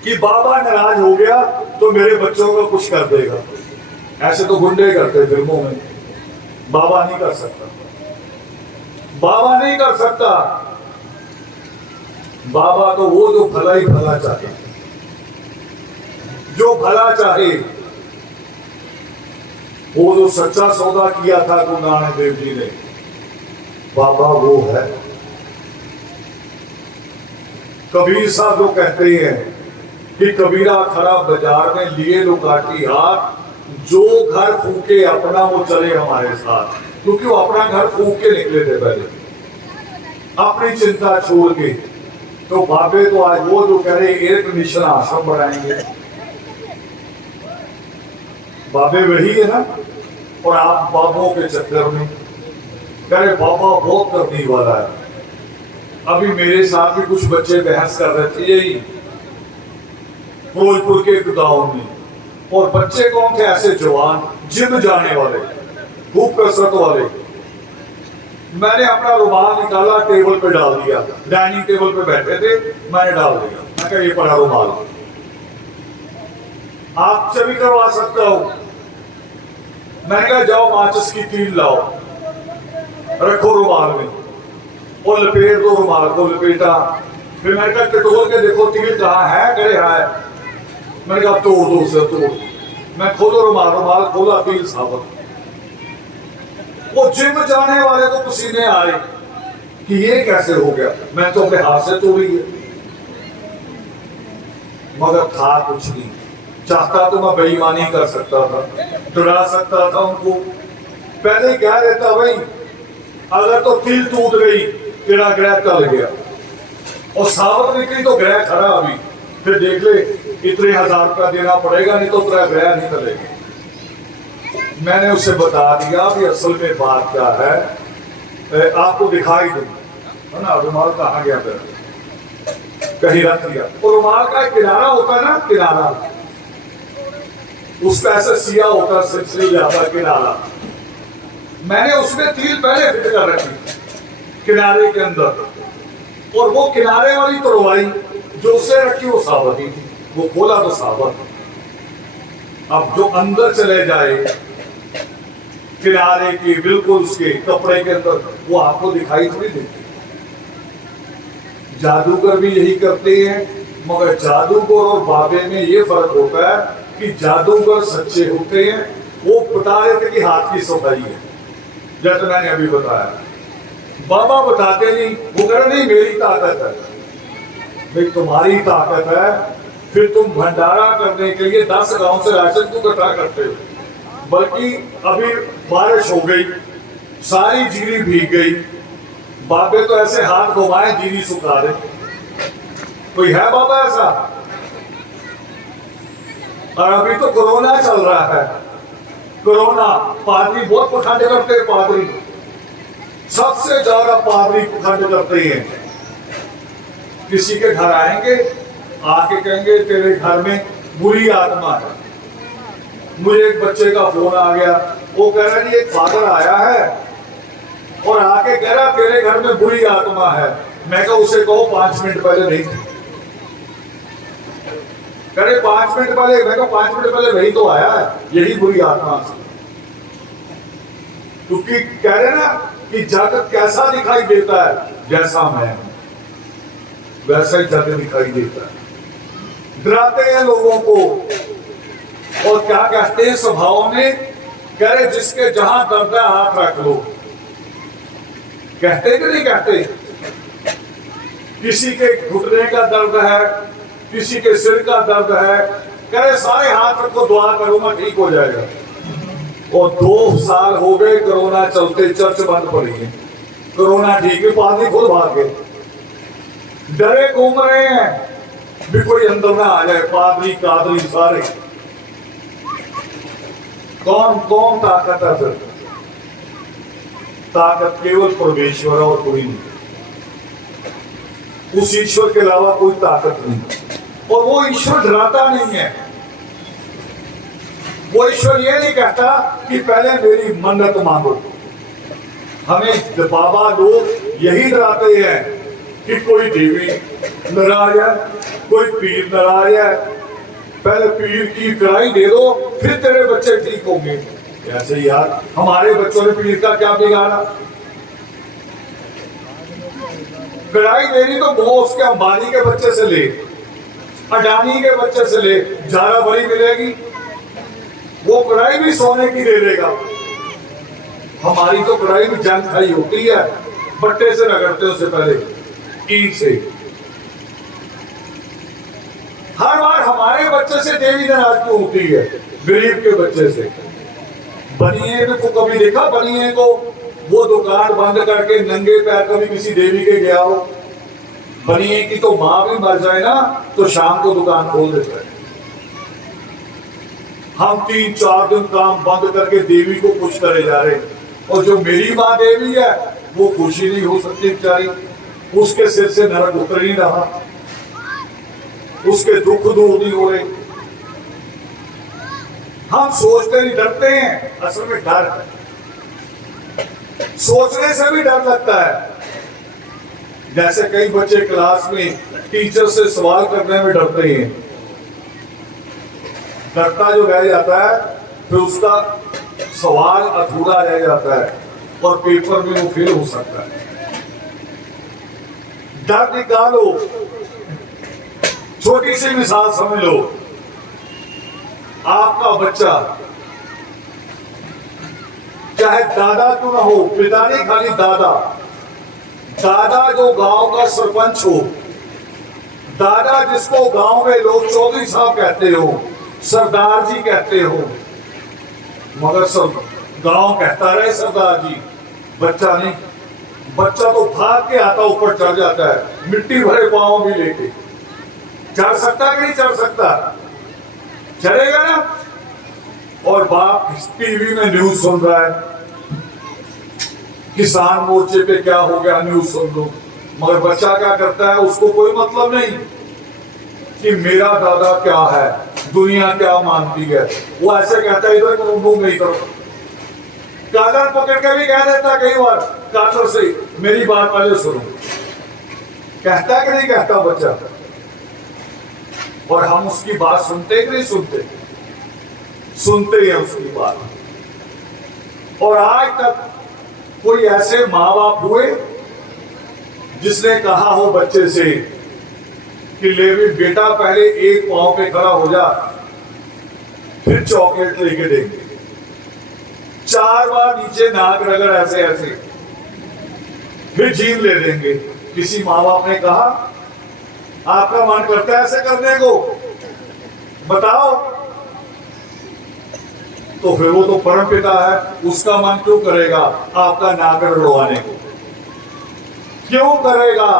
कि बाबा नाराज हो गया तो मेरे बच्चों को कुछ कर देगा। ऐसे तो गुंडे करते फिल्मों में, बाबा नहीं कर सकता, बाबा नहीं कर सकता। बाबा तो वो जो भला ही भला चाहे, जो भला चाहे। वो जो सच्चा सौदा किया था गुरु नानक देव जी ने, बाबा वो है। कबीर साहब जो कहते हैं कि कबीरा खड़ा बाजार में लिए लो काटी हाथ, जो घर फूके अपना वो चले हमारे साथ। क्योंकि वो अपना घर फूक के निकले थे पहले, अपनी चिंता छोड़ के। तो बाबे तो आज वो जो कह रहे एयर कंडीशन आश्रम बनाएंगे, बाबे वही है ना। और आप बाबों के चक्कर में कह रहे बाबा बहुत करने वाला है। अभी मेरे साथ भी कुछ बच्चे बहस कर रहे थे यही फिरोजपुर के एक गांव में, और बच्चे कौन थे? ऐसे जवान, जिम जाने वाले, खूब कसरत वाले। मैंने अपना रुमाल निकाला, टेबल पे डाल दिया, डाइनिंग टेबल पे बैठे थे, मैंने डाल दिया। मैं कहा ये पड़ा रुमाल, आपसे भी करवा सकता हूं। मैंने कहा जाओ माचिस की तीन लाओ, रखो रुमाल में और लपेट दो रुमाल को। लपेटा, फिर मैंने कहा टटोल के देखो तीर कहाँ है? करे है। मैंने कहा तोड़ दो उसे, तोड़। मैं खोलो रुमाल, रुमाल खोला, तीर साबुत। वो जिम जाने वाले को पसीने आए कि ये कैसे हो गया। मैं तो अपने हाथ से तोड़ी है, मगर था कुछ नहीं। चाहता तो मैं बेईमानी कर सकता था, डरा सकता था उनको। पहले कह देता भाई अगर तो तिल टूट गई तेरा ग्रह टल गया, और सावत निकली तो ग्रह खड़ा अभी, फिर देख ले इतने 1000 रुपया देना पड़ेगा, नहीं तो तेरा ग्रह नहीं टलेगा। मैंने उसे बता दिया कि असल में बात क्या है, आपको दिखाई दूंगा, है ना। रुमाल कहाँ गया फिर? कहीं रख दिया। और रुमाल का किनारा होता है ना, किनारा, उस पर ऐसा सिया होता, सिलसिले जाता किनारा। मैंने उसमें तिल पहले फिट कर रखी किनारे के अंदर, और वो किनारे वाली तोड़वाई जो उससे रखी वो सावत ही थी। वो खोला तो सावत। अब जो अंदर चले जाए किनारे के बिल्कुल उसके कपड़े के अंदर, वो आपको दिखाई थोड़ी देती। जादूगर भी यही करते हैं, मगर जादूगर और बाबे में ये फर्क होता है कि जादूगर सच्चे होते हैं। वो बता रहे थे कि हाथ की सफाई है, जैसे मैंने अभी बताया। बाबा बताते नहीं, वो कह रहे नहीं मेरी ताकत है। भाई तुम्हारी ताकत है, फिर तुम भंडारा करने के लिए 10 गांव से राशन क्यों इकट्ठा करते हो? बल्कि अभी बारिश हो गई, सारी जीरी भीग गई, बाबे तो ऐसे हाथ घुमाए जीरी सुखा दे। कोई है बाबा ऐसा? और अभी तो कोरोना चल रहा है, कोरोना। पादरी बहुत पखंड करते हैं, पादरी सबसे ज्यादा पादरी पखंड करते हैं। किसी के घर आएंगे, आके कहेंगे तेरे घर में बुरी आत्मा है। मुझे एक बच्चे का फोन आ गया, वो कह रहा है एक फादर आया है और आके कह रहा तेरे घर में बुरी आत्मा है। मैं कहा उसे कहो 5 मिनट पहले नहीं थी। कह रहे 5 मिनट पहले। मैं कहा 5 मिनट पहले वही तो आया है, यही बुरी आत्मा से। क्योंकि कह रहे ना कि जगत कैसा दिखाई देता है, जैसा मैं वैसा ही जगत दिखाई देता है। डराते हैं लोगों को, और क्या कहते हैं स्वभाव में? कह रहे जिसके जहां दर्द है हाथ रख लो। कहते कि नहीं कहते? किसी के घुटने का दर्द है, किसी के सिर का दर्द है, कह रहे सारे हाथ रखो दुआ करूंगा ठीक हो जाएगा। और 2 साल हो गए कोरोना चलते, चर्च बंद पड़ी है, कोरोना ठीक है, पादरी खुद भाग गए, डरे घूम रहे हैं भी कोई अंदर ना आ जाए, पादरी कादरी सारे। कौन ताकत है फिर? ताकत केवल परमेश्वर और कोई नहीं, उस ईश्वर के अलावा कोई ताकत नहीं। और वो ईश्वर डराता नहीं है, वो ईश्वर ये नहीं कहता कि पहले मेरी मन्नत मांगो। हमें बाबा लोग यही डराते हैं कि कोई देवी नाराज है, कोई पीर नाराज है, पहले पीर की कढ़ाई दे दो फिर तेरे बच्चे ठीक होंगे। ऐसे यार हमारे बच्चों ने पीर का क्या बिगाड़ा? कढ़ाई देनी तो वो उसके अंबानी के बच्चे से ले, अडानी के बच्चे से ले, जारा बड़ी मिलेगी, वो कढ़ाई भी सोने की दे देगा। हमारी तो कढ़ाई भी जंग खाई होती है, बट्टे से रगड़ते उससे पहले ईट से। हर बार हमारे बच्चे से देवी नाराज क्यों होती है? गरीब के बच्चे से। बनिए को कभी देखा? बनिए को वो दुकान बंद करके नंगे पैर कभी किसी देवी के गया हो? बनिए की तो मां भी मर जाए ना तो शाम को दुकान खोल देता है। हम 3-4 दिन काम बंद करके देवी को खुश करे जा रहे, और जो मेरी माँ देवी है वो खुशी नहीं हो सकती बेचारी, उसके सिर से नरक उतर नहीं रहा, उसके दुख दूर नहीं हो रहे। हम सोचते नहीं, डरते हैं, असल में डर है, सोचने से भी डर लगता है। जैसे कई बच्चे क्लास में टीचर से सवाल करने में डरते हैं, डरता जो रह जाता है फिर उसका सवाल अधूरा रह जाता है और पेपर में वो फेल हो सकता है। डर निकालो। छोटी सी मिसाल समझ लो, आपका बच्चा चाहे दादा क्यों ना हो, पिता नहीं खाली दादा, दादा जो गांव का सरपंच हो, दादा जिसको गांव में लोग चौधरी साहब कहते हो, सरदार जी कहते हो, मगर सब गांव कहता रहे सरदार जी, बच्चा नहीं। बच्चा तो भाग के आता, ऊपर चढ़ जाता है, मिट्टी भरे पांव भी लेके। चढ़ सकता कि नहीं चढ़ सकता? चढ़ेगा ना। और बाप टीवी में न्यूज सुन रहा है, किसान मोर्चे पे क्या हो गया न्यूज सुन लो, मगर बच्चा क्या करता है? उसको कोई मतलब नहीं कि मेरा दादा क्या है, दुनिया क्या मानती है। वो ऐसे कहता है इधर मुंह नहीं करो, कालर पकड़ के भी कह देता कई बार कालर से, मेरी बात पहले सुनो। कहता है कि नहीं कहता बच्चा? और हम उसकी बात सुनते कि नहीं सुनते? सुनते हैं उसकी बात। और आज तक कोई ऐसे माँ बाप हुए जिसने कहा हो बच्चे से कि ले भी बेटा पहले एक पांव पे खड़ा हो जा, फिर चॉकलेट लेके देंगे, 4 बार नीचे नाक रगड़ ऐसे ऐसे, फिर जीन ले देंगे। किसी माँ बाप ने कहा आपका मन करता है ऐसे करने को? बताओ। तो फिर वो तो परम पिता है, उसका मन क्यों करेगा आपका नाक रगड़वाने को? क्यों करेगा?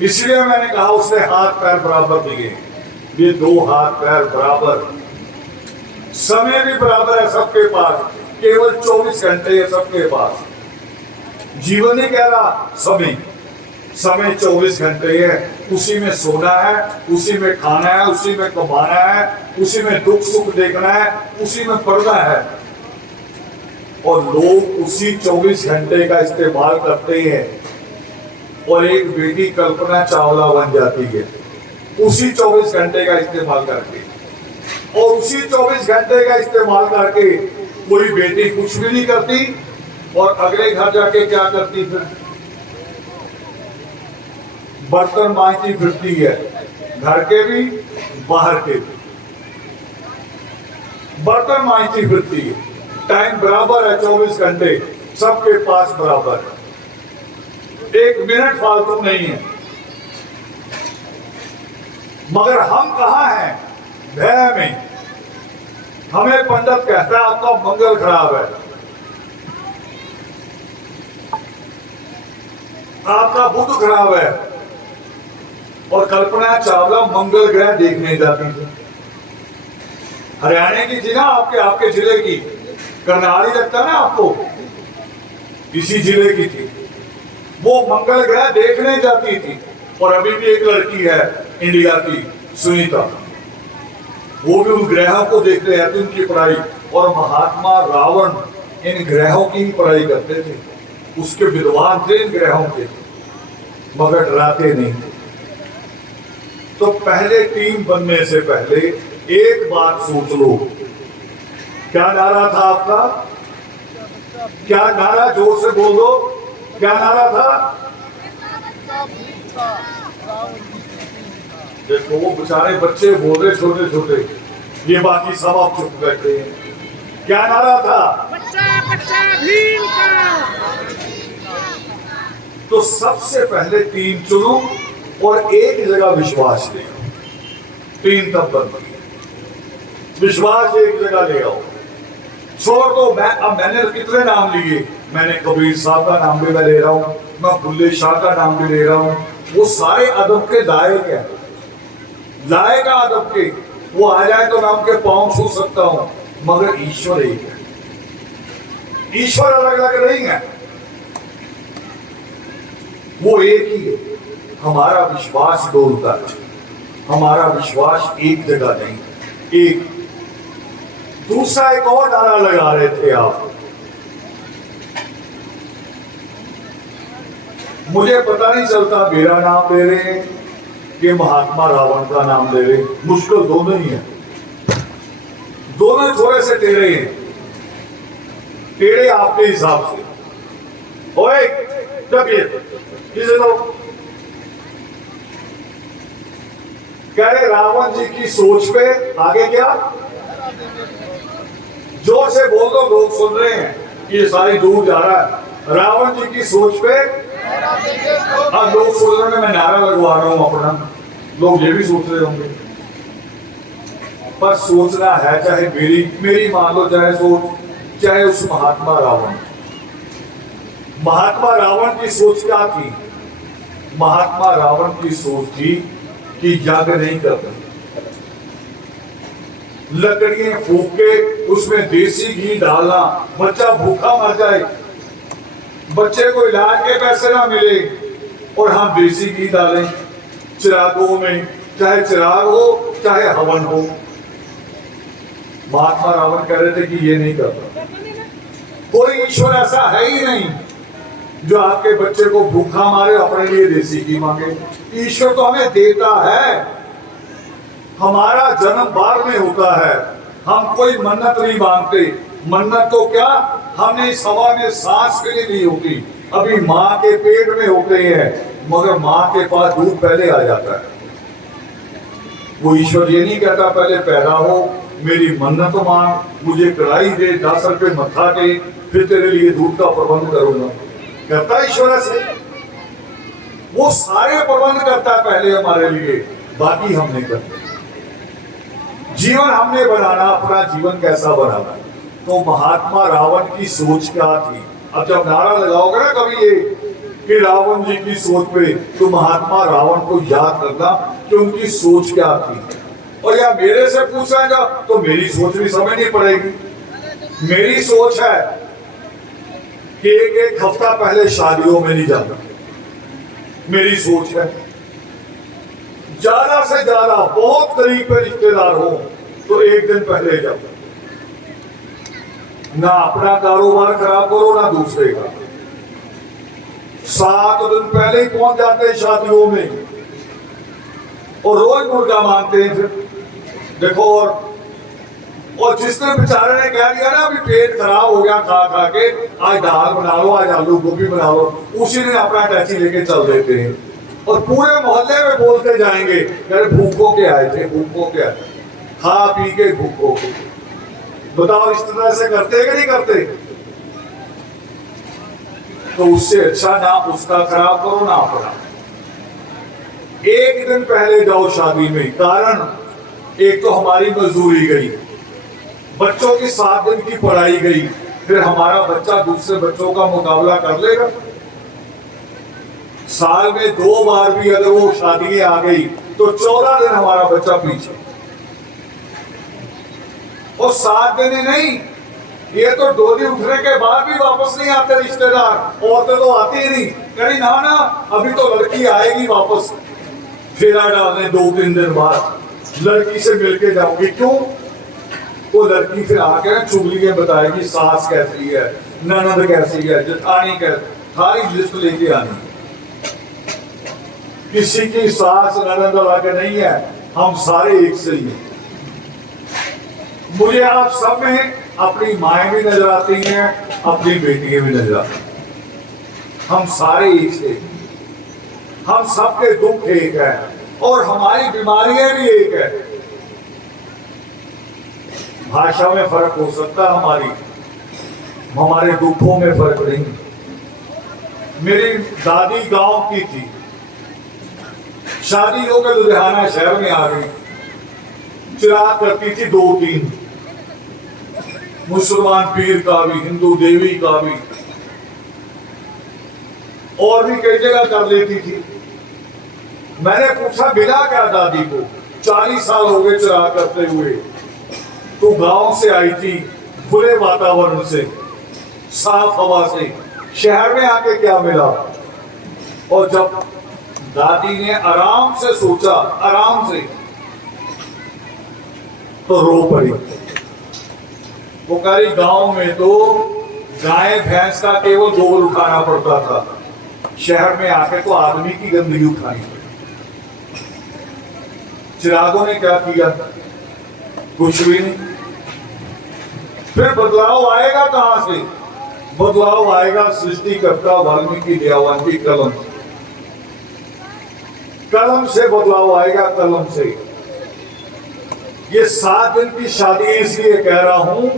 इसलिए मैंने कहा उसने हाथ पैर बराबर दिए। ये 2 हाथ पैर बराबर, समय भी बराबर है सबके पास, केवल 24 घंटे है सबके पास। जीवन ही कह रहा समय 24 घंटे है, उसी में सोना है, उसी में खाना है, उसी में कमाना है, उसी में दुख सुख देखना है, उसी में पढ़ना है। और लोग उसी 24 घंटे का इस्तेमाल करते हैं, और एक बेटी कल्पना चावला बन जाती है उसी 24 घंटे का इस्तेमाल करके। और उसी 24 घंटे का इस्तेमाल करके कोई बेटी कुछ भी नहीं करती, और अगले घर जाके क्या करती? फिर बर्तन मांजती फिरती है, घर के भी बाहर के भी बर्तन मांजती फिरती है। टाइम बराबर है, 24 घंटे सबके पास बराबर है। एक मिनट फालतू नहीं है। मगर हम कहां हैं? भय में। हमें पंडित कहता है आपका मंगल खराब है, आपका बुध खराब है। और कल्पना चावला मंगल ग्रह देखने जाती थी। हरियाणा की थी ना, आपके जिले की, करनाली लगता ना आपको, इसी जिले की थी। वो मंगल ग्रह देखने जाती थी। और अभी भी एक लड़की है इंडिया की, सुनीता, वो भी उन ग्रहों को देखते रहते, उनकी पढ़ाई। और महात्मा रावण इन ग्रहों की पढ़ाई करते थे, उसके विद्वान थे इन ग्रहों के, मगर डराते नहीं थे। तो पहले टीम बनने से पहले एक बात सोच लो। क्या नारा था आपका? क्या नारा? जोर से बोल दो, क्या नारा था? देखो वो बेचारे बच्चे बोल रहे, छोटे छोटे, ये बाकी सब आप चुप बैठे हैं। क्या नारा था? बच्चा बच्चा भीम का। तो सबसे पहले टीम चुनो और एक जगह विश्वास ले आओ। टीम तब बनती है, विश्वास एक जगह ले आओ। छोड़ दो, अब मैंने कितने नाम लिए, मैंने कबीर साहब का नाम भी मैं ले रहा हूं, मैं बुल्ले शाह का नाम भी ले रहा हूं। वो सारे अदब के लायक है, लायक अदब के। वो आ जाए तो मैं उनके पांव छू सकता हूं, मगर ईश्वर एक है। ईश्वर अलग अलग नहीं है, वो एक ही है। हमारा विश्वास डोलता है, हमारा विश्वास एक जगह नहीं। एक दूसरा एक और नारा लगा रहे थे आप, मुझे पता नहीं चलता मेरा नाम ले रहे हैं कि महात्मा रावण का नाम ले रहे। मुश्किल दोनों ही है, दोनों थोड़े से टेढ़े हैं, टेढ़े आपके हिसाब से। ओए किसे दो कह रहे रावण जी की सोच पे आगे क्या? जोर से बोल दो, लोग सुन रहे हैं कि ये सारी दूर जा रहा है। रावण जी की सोच पे अब लोग सोच रहे हैं मैं नारा लगवा रहा हूं अपना, लोग ये भी सोच रहे होंगे। पर सोचना है, चाहे मेरी मान लो, चाहे सोच, चाहे उस महात्मा रावण की सोच क्या थी? महात्मा रावण की सोच थी कि यज्ञ नहीं करना, लकड़ियां फूक के उसमें देसी घी डालना, बच्चा भूखा मर जाए, बच्चे को इलाज के पैसे ना मिले और हम देसी घी डालें चिरागों में, चाहे चिराग हो चाहे हवन हो। महात्मा रावण कह रहे थे कि ये नहीं करता। कोई ईश्वर ऐसा है ही नहीं जो आपके बच्चे को भूखा मारे, अपने लिए देसी घी मांगे। ईश्वर तो हमें देता है, हमारा जन्म बाहर में होता है, हम कोई मन्नत नहीं मांगते। मन्नत तो क्या, हमने इस हवा में सांस के लिए नहीं होती, अभी माँ के पेट में होते हैं, मगर माँ के पास दूध पहले आ जाता है। वो ईश्वर ये नहीं कहता पहले पैदा हो, मेरी मन्नत मांग, मुझे कढ़ाई दे, 10 रुपए मत्था दे, फिर तेरे लिए दूध का प्रबंध करूंगा। करता ईश्वर से, वो सारे प्रबंध करता है पहले हमारे लिए, बाकी हम नहीं करते। जीवन हमने बनाना, अपना जीवन कैसा बनाना। तो महात्मा रावण की सोच क्या थी? अब जब नारा लगाओगे ना कभी ये कि रावण जी की सोच पे, तो महात्मा रावण को याद करना कि उनकी सोच क्या थी। और या मेरे से पूछेगा तो मेरी सोच भी समझनी पड़ेगी। मेरी सोच है कि एक हफ्ता पहले शादियों में नहीं जाना, मेरी सोच है। ज्यादा से ज्यादा बहुत करीब पे रिश्तेदार हो तो एक दिन पहले जाओ, ना अपना कारोबार खराब करो ना दूसरे का। 7 दिन पहले ही पहुंच जाते हैं शादियों में और रोज मुर्गा मांगते हैं। फिर देखो, और जिसने बेचारे ने कह दिया ना अभी पेट खराब हो गया खा खा के, आज दाल बना लो, आज आलू गोभी बना लो, उसी दिन अपना टैक्सी लेके चल देते हैं और पूरे मोहल्ले में बोलते जाएंगे भूखों के आए थे, भूखों के आए, खा पी के भूखों के। बताओ इस तरह से करते कि नहीं करते? तो उससे अच्छा ना उसका खराब करो ना अपना। एक दिन पहले जाओ शादी में, कारण एक तो हमारी मजदूरी गई, बच्चों की 7 दिन की पढ़ाई गई, फिर हमारा बच्चा दूसरे बच्चों का मुकाबला कर लेगा। साल में 2 बार भी अगर वो शादी आ गई तो 14 दिन हमारा बच्चा पीछे। और 7 दिन ही नहीं, ये तो डोली उठने के बाद भी वापस नहीं आते रिश्तेदार। औरतें तो आती ही नहीं, कहीं ना ना अभी तो लड़की आएगी वापस फेरा डालने 2-3 दिन बाद, लड़की से मिलके जाऊंगी। क्यों? वो लड़की फिर आके चुगलियां बताएगी, सास कैसी है, ननद कैसी है, जेठानी कैसी, सारी लिस्ट लेके आनी। किसी की सास ननद अलग नहीं है, हम सारे एक से ही हैं। मुझे आप सब में अपनी माएँ भी नजर आती हैं, अपनी बेटियां भी नजर आती हैं। हम सारे एक से, हम सबके दुख एक है और हमारी बीमारियां भी एक है। भाषा में फर्क हो सकता है, हमारे दुखों में फर्क नहीं। मेरी दादी गांव की थी, शादी होकर लुधियाना शहर में आ गई, चिराग करती थी 2-3, मुसलमान पीर का भी, हिंदू देवी का भी, और भी कई जगह कर लेती थी। मैंने पूछा मिला क्या दादी को? 40 साल हो गए चिराग करते हुए, तो गांव से आई थी, खुले वातावरण से, साफ हवा से, शहर में आके क्या मिला? और जब दादी ने आराम से सोचा, आराम से, तो रो पड़ी। वो कह रही गांव में तो गाय भैंस का केवल गोबर उठाना पड़ता था, शहर में आके तो आदमी की गंदगी उठानी पड़ी। चिरागों ने क्या किया? कुछ भी नहीं। फिर बदलाव आएगा कहां से? बदलाव आएगा सृष्टिकर्ता वाल्मीकि दयावान की कलम, कलम से बदलाव आएगा, कलम से। ये 7 दिन की शादी इसलिए कह रहा हूं,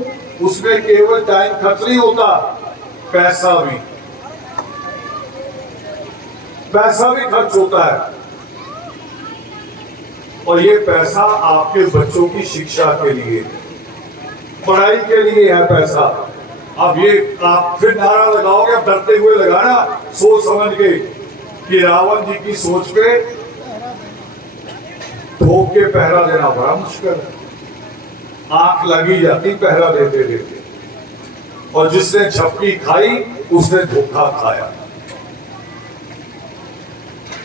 उसमें केवल टाइम खर्च नहीं होता, पैसा भी खर्च होता है। और ये पैसा आपके बच्चों की शिक्षा के लिए, पढ़ाई के लिए है पैसा। अब ये आप फिर नारा लगाओगे, अब डरते हुए लगाना, सोच समझ के, कि रावण जी की सोच पे ठोक के पहरा देना बड़ा मुश्किल है। आंख लगी जाती पहरा देते देते, और जिसने झपकी खाई उसने धोखा खाया।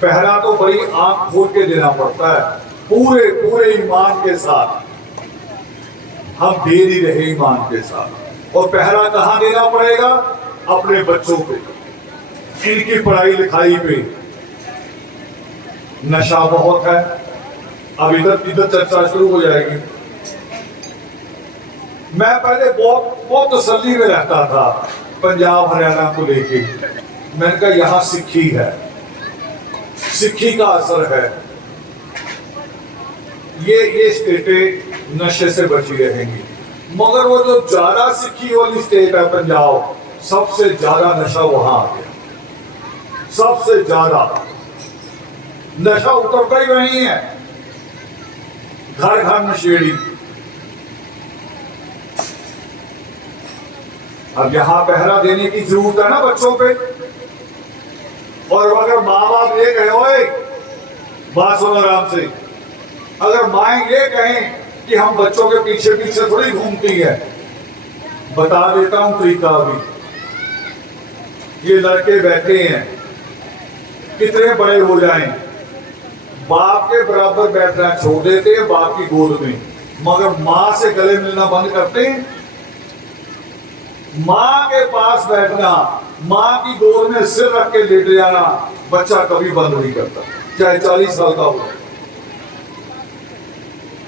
पहरा तो बड़ी आंख खोल के देना पड़ता है, पूरे ईमान के साथ। हम दे नहीं रहे ईमान के साथ। और पहरा कहां देना पड़ेगा? अपने बच्चों पे, इनकी पढ़ाई लिखाई पे। नशा बहुत है, अब इधर चर्चा शुरू हो जाएगी। मैं पहले बहुत तसल्ली में रहता था पंजाब हरियाणा को लेके। मैंने कहा यहां सिक्खी है, सिक्खी का असर है, ये स्टेटें नशे से बची रहेंगी। मगर वो जो ज्यादा सिक्खी वाली स्टेट है पंजाब, सबसे ज्यादा नशा वहां आ गया, सबसे ज्यादा नशा उतरता ही वही है, घर घर नशेड़ी। अब यहां पहरा देने की जरूरत है ना बच्चों पे। और अगर माँ बाप ये कहे, ओए बात सुनो आराम से, अगर माएँ ये कहें कि हम बच्चों के पीछे पीछे थोड़ी घूमती है, बता देता हूं तरीका अभी। ये लड़के बैठे हैं, कितने बड़े हो जाएं, बाप के बराबर बैठना छोड़ देते हैं बाप की गोद में, मगर माँ से गले मिलना बंद करते हैं। माँ के पास बैठना, माँ की गोद में सिर रख के लेट जाना, बच्चा कभी बंद नहीं करता, चाहे 40 साल का हो।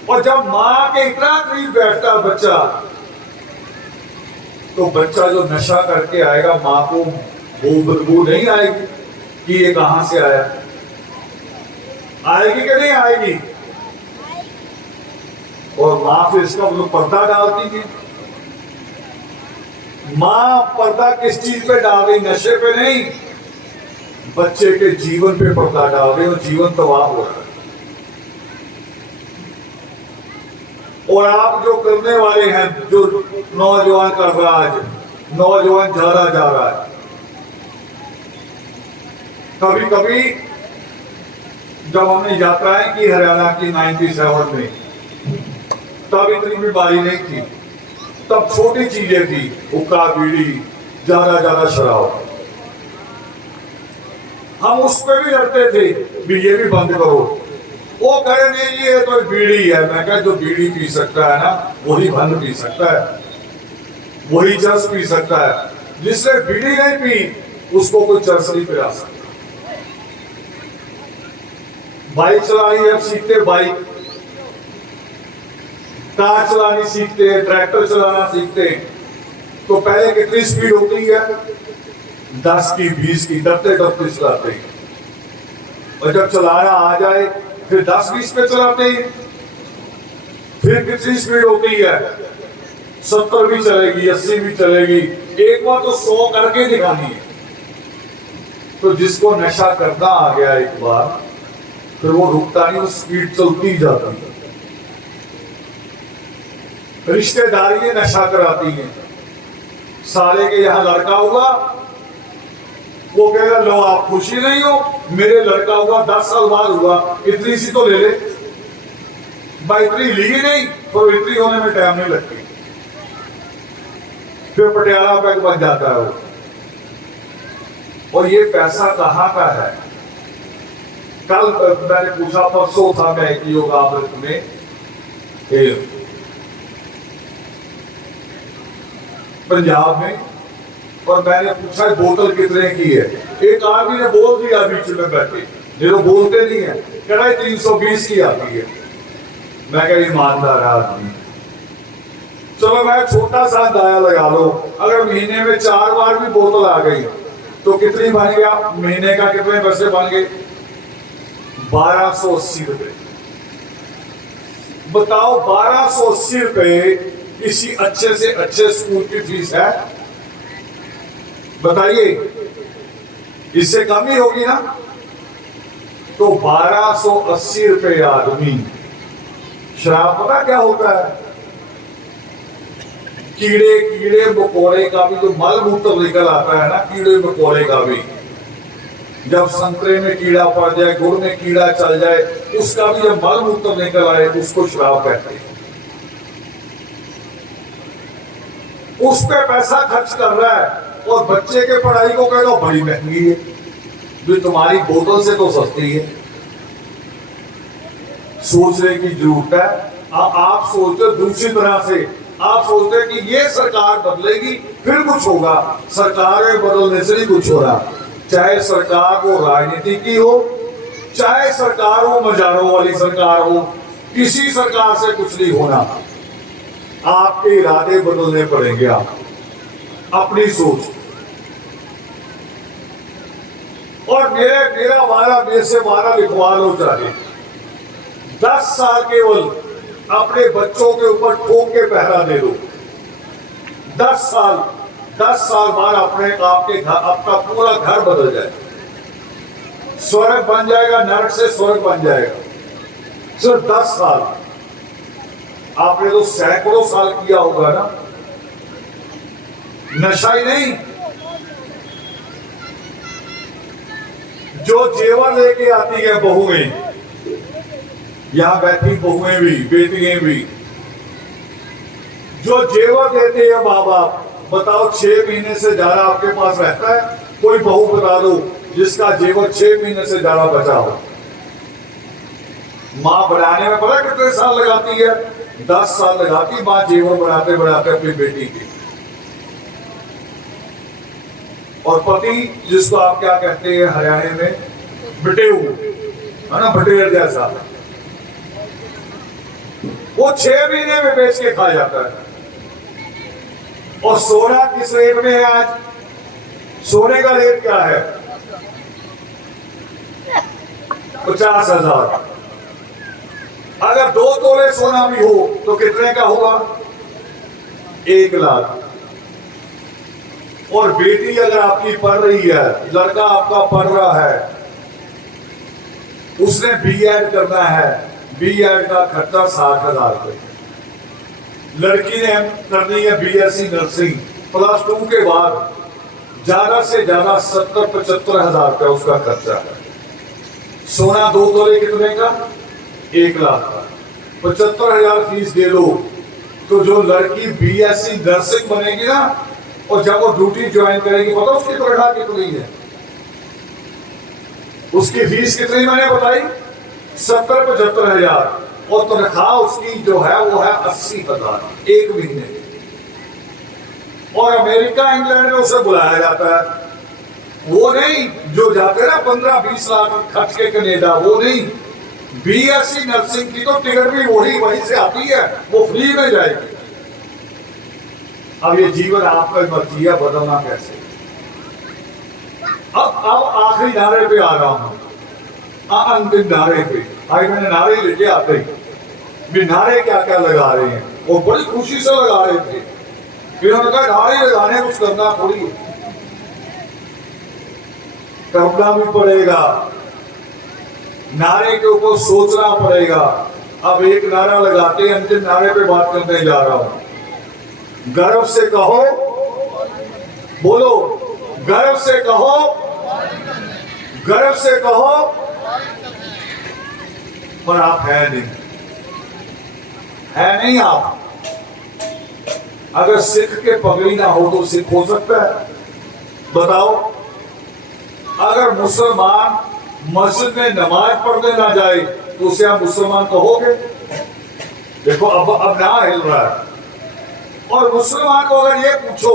और जब माँ के इतना करीब बैठता है बच्चा, तो बच्चा जो नशा करके आएगा, माँ को वो बदबू नहीं आएगी कि ये कहां से आया? आएगी कि नहीं आएगी? और माँ फिर इसका वो पर्दा डालती थी। मां पर्दा किस चीज पे डाल रही? नशे पे नहीं, बच्चे के जीवन पे पर्दा डाल रही और जीवन तबाह हो रहा है। और आप जो करने वाले हैं, जो नौजवान कर रहा है, नौजवान जा रहा है, कभी कभी जब हमने यात्राएं की हरियाणा की 97 में, तब इतनी बीमारी नहीं थी, तब छोटी चीजें थी, हुक्का बीड़ी, ज्यादा शराब। हम उस पर भी लड़ते थे भी ये भी बंद करो। वो कहे नहीं ये तो बीड़ी है। मैं कहा जो बीड़ी पी सकता है ना, वही भंग पी सकता है, वही चरस पी सकता है। जिसने बीड़ी नहीं पी उसको कोई चरस नहीं पिला सकता। बाइक चलानी अब सीखते, बाइक, कार चलानी सीखते हैं, ट्रैक्टर चलाना सीखते हैं, तो पहले कितनी स्पीड होती है? 10 की, 20 की, डरते चलाते हैं। और जब चलाना आ जाए फिर 10-20 पे चलाते हैं। फिर कितनी स्पीड होती है? 70 भी चलेगी, 80 भी चलेगी। एक बार तो 100 करके दिखानी है। तो जिसको नशा करना आ गया एक बार, फिर वो रुकता नहीं, वो स्पीड चलती जाती है। रिश्तेदारी नशा कराती है। साले के यहां लड़का हुआ, वो कहेगा लो आप खुशी नहीं हो, मेरे लड़का हुआ 10 साल बाद हुआ, इतनी सी तो ले ले भाई। इतनी ली नहीं तो इतनी होने में टाइम नहीं लगती। फिर पटियाला पैक बन जाता है वो। और ये पैसा कहां का है? कल मैंने पूछा, परसों था मैं एक योगामृत में, पंजाब में, और मैंने पूछा बोतल कितने की है? एक आदमी ने बोल दिया बीच में बैठे, जो बोलते नहीं है, कह रहा है 320 की आती है। मैं कह ईमानदार आदमी। चलो मैं छोटा सा दाया लगा लो, अगर महीने में 4 बार भी बोतल आ गई तो कितनी बन गया? महीने का कितने पैसे बन गए? 1280 रुपए। बताओ 1280 रुपए किसी अच्छे से अच्छे स्कूल की फीस है? बताइए, इससे कम ही होगी ना? तो 1280 रुपए आदमी शराब, पता क्या होता है? कीड़े मकोड़े का भी जो मल मूत्र निकल आता है ना, कीड़े मकोड़े का भी, जब संतरे में कीड़ा पड़ जाए, गुड़ में कीड़ा चल जाए, उसका भी जब मल मूत्र निकल आए उसको शराब कहते हैं। उस पे पैसा खर्च कर रहा है और बच्चे के पढ़ाई को कह लो बड़ी महंगी है, जो तुम्हारी बोतल से तो सस्ती है। सोचने की जरूरत है। आप सोचते दूसरी तरह से, आप सोचते कि ये सरकार बदलेगी फिर कुछ होगा। सरकारें बदलने से नहीं कुछ हो रहा। चाहे सरकार वो राजनीति की हो, चाहे सरकार वो मजारों वाली सरकार हो, किसी सरकार से कुछ नहीं होना। आपके इरादे बदलने पड़ेंगे। आप अपनी सोच। और मेरा वारा, मेरे से वारा लिखवा लो चाहे 10 साल केवल अपने बच्चों के ऊपर ठोक के पहरा दे दो। 10 साल बाद अपने आपके घर, आपका पूरा घर बदल जाए, स्वर्ग बन जाएगा, नरक से स्वर्ग बन जाएगा। सिर्फ 10 साल। आपने तो सैकड़ों साल किया होगा ना। नशा ही नहीं, जो जेवर लेके आती है बहुएं, यहां बैठी बहुएं भी, बेटियां भी, जो जेवर देते हैं माँ बाप, बताओ 6 महीने से ज्यादा आपके पास रहता है? कोई बहू बता दो जिसका जेवर 6 महीने से ज्यादा बचा हो। माँ बनाने में पता कितने साल लगाती है? 10 साल लगाती माँ जेवर बनाते बनाते अपनी बेटी की। और पति, जिसको आप क्या कहते हैं हरियाणा में, बटेऊ, है ना, बटेर जैसा, वो 6 महीने में बेच के खा जाता है। और सोना किस रेट में है आज? सोने का रेट क्या है? 50,000। अगर 2 तोले सोना भी हो तो कितने का हुआ? 1 लाख। और बेटी अगर आपकी पढ़ रही है, लड़का आपका पढ़ रहा है, उसने बीएड करना है, बीएड का खर्चा 60,000 रुपये। लड़की ने करनी है बीएससी नर्सिंग, +2 के बाद ज्यादा से ज्यादा 70-75 हजार रुपया उसका खर्चा है। सोना 2 तोले कितने का? 1 लाख का। 75,000 फीस दे दो, तो जो लड़की बीएससी नर्सिंग बनेगी ना, और जब वो ड्यूटी ज्वाइन करेगी, पता उसकी तनख्वाह कितनी है? उसकी फीस कितनी मैंने बताई? 70-75 हजार, और तनख्वाह उसकी जो है वो है 80,000 1 महीने की। और अमेरिका इंग्लैंड में उसे बुलाया जाता है, वो नहीं जो जाते ना 15-20 लाख खर्च के कनेडा, वो नहीं। बीएससी नर्सिंग की तो टिकट भी वहीं से आती है, वो फ्री में जाएगी। अब ये जीवन आपका मर्जी है, बदलना कैसे? अब आखिरी नारे पे आ रहा हूं, अंतिम नारे पे। भाई मैंने नारे लेके आते ही नारे क्या क्या लगा रहे हैं, वो बड़ी खुशी से लगा रहे थे। फिर उन्होंने कहा नारे लगाने कुछ करना थोड़ी, करना भी पड़ेगा, नारे के ऊपर सोचना पड़ेगा। अब एक नारा लगाते, अंतिम नारे पे बात करने जा रहा हूं। गर्व से कहो, बोलो, गर्व से कहो, गर्व से कहो, पर आप है नहीं आप। अगर सिख के पगड़ी ना हो तो सिख हो सकता है? बताओ। अगर मुसलमान मस्जिद में नमाज पढ़ने ना जाए तो उसे आप मुसलमान कहोगे? देखो अब ना हिल रहा है। और मुसलमान को अगर ये पूछो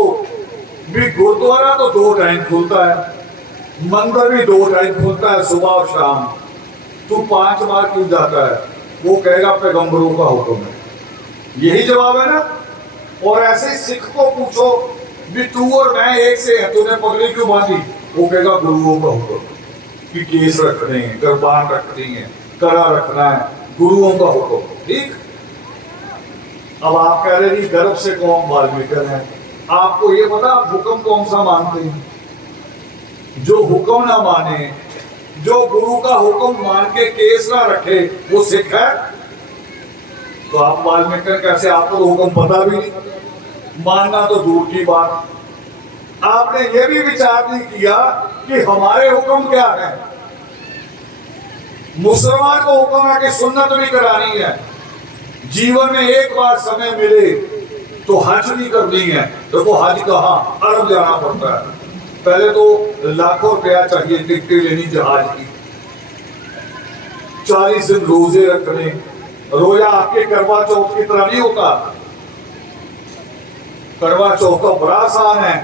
भी गुरुद्वारा तो 2 टाइम खुलता है, मंदिर भी 2 टाइम खुलता है, सुबह और शाम, तू 5 बार क्यों जाता है? वो कहेगा पैगंबरों का हुक्म है। यही जवाब है ना। और ऐसे सिख को पूछो भी तू और मैं एक से हैं, तूने पगड़ी क्यों बांधी? वो कहेगा गुरुओं का हुक्म कि केस रखने हैं, कुर्बान रखनी है, कड़ा रखना है, गुरुओं का हुक्म। ठीक। अब आप कह रहे हैं गर्व से कौन वाल्मीकि है? आपको ये पता आप हुक्म कौन सा मानते हैं? जो हुक्म ना माने, जो गुरु का हुक्म मान के केस ना रखे, वो सिख है? तो आप वाल्मीकि कैसे? आपको तो हुक्म पता भी नहीं, मानना तो दूर की बात। आपने ये भी विचार नहीं किया कि हमारे हुक्म क्या है। मुसलमान को हुक्म है कि सुन्नत भी करानी है, जीवन में एक बार समय मिले तो हज भी करनी है। देखो हज कहाँ? अरब जाना पड़ता है, पहले तो लाखों रुपया चाहिए टिकटें लेनी जहाज की, 40 दिन रोजे रखने। रोजा आपके करवा चौथ की तरह नहीं होता। करवा चौथ तो बड़ा आसान है।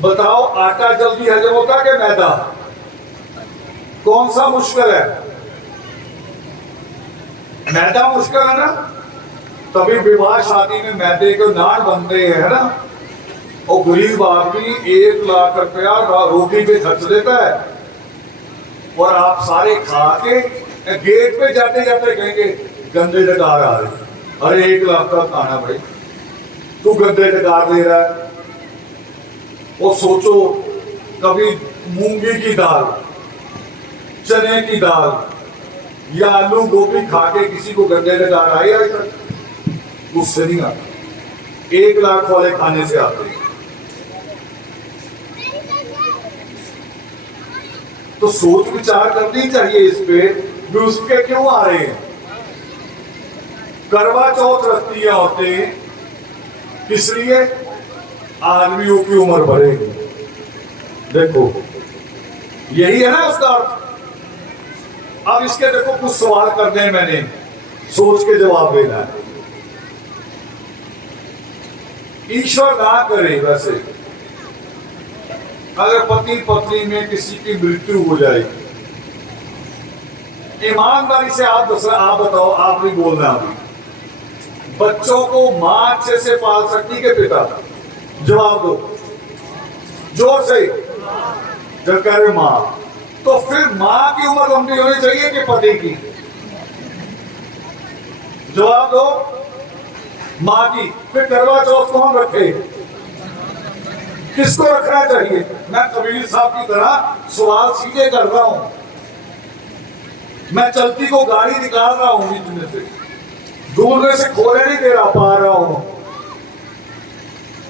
बताओ आटा जल्दी हजम होता कि मैदा? कौन सा मुश्किल है? मैदा मुश्किल है ना। तभी विवाह शादी में मैदे के नान बनते हैं ना। और गरीब आदमी 1 लाख रुपया रोटी पे खर्च देता है, और आप सारे खा के गेट पे जाते जाते कहेंगे गंदे डकार आ रहे। अरे 1 लाख का खाना भाई, तू गंदे डकार ले रहा है। और सोचो कभी मूंगी की दाल, चने की दाल या आलू गोभी खा के किसी को गंदे डकार आए अभी तक? उससे नहीं आता, 1 लाख वाले खाने से आते हैं। तो सोच विचार करनी चाहिए इस पे भी उसके क्यों आ रहे हैं। करवा चौथ रखती है औरतें, किस लिए? आदमियों की उम्र बढ़ेगी। देखो यही है ना उसका अर्थ। अब इसके देखो कुछ सवाल करने हैं, मैंने सोच के जवाब देना है। ईश्वर ना करे, वैसे अगर पति पत्नी में किसी की मृत्यु हो जाए, ईमानदारी से आप बताओ, आप नहीं बोलना अभी, बच्चों को मां अच्छे से पाल सकती के पिता? जवाब दो जोर से। जब कह रहे मां, तो फिर मां की उम्र लंबी होनी चाहिए कि पति की? जवाब दो। माँ की, फिर करवा चौथ कौन रखे? किसको रखना चाहिए? मैं कबीर साहब की तरह सवाल सीधे कर रहा हूं। मैं चलती को गाड़ी निकाल रहा हूं बीच में से, दूर से खोले नहीं दे रहा पा रहा हूं।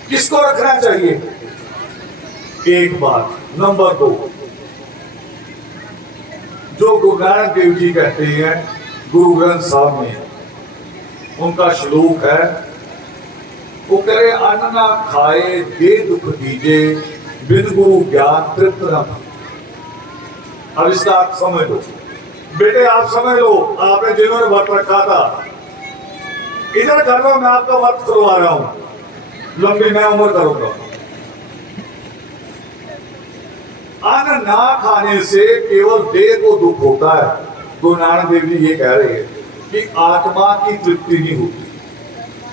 किसको रखना चाहिए? एक बात। नंबर 2, जो गुरु नानक देव जी कहते हैं गुरु ग्रंथ साहब में, उनका श्लोक है, वो करे अन्न ना खाए दे दुख दीजे, बिन गुरु ज्ञान तृप्त न। अब इसका आप समझ लो बेटे, आप समझ लो। आपने जिन्होंने व्रत रखा था, इधर कर लो, मैं आपका व्रत करवा रहा हूं, लंबी मैं उम्र करूंगा। अन्न ना खाने से केवल देह को दुख होता है। गुरु नानक देव जी ये कह रहे हैं कि आत्मा की तृप्ति नहीं होती।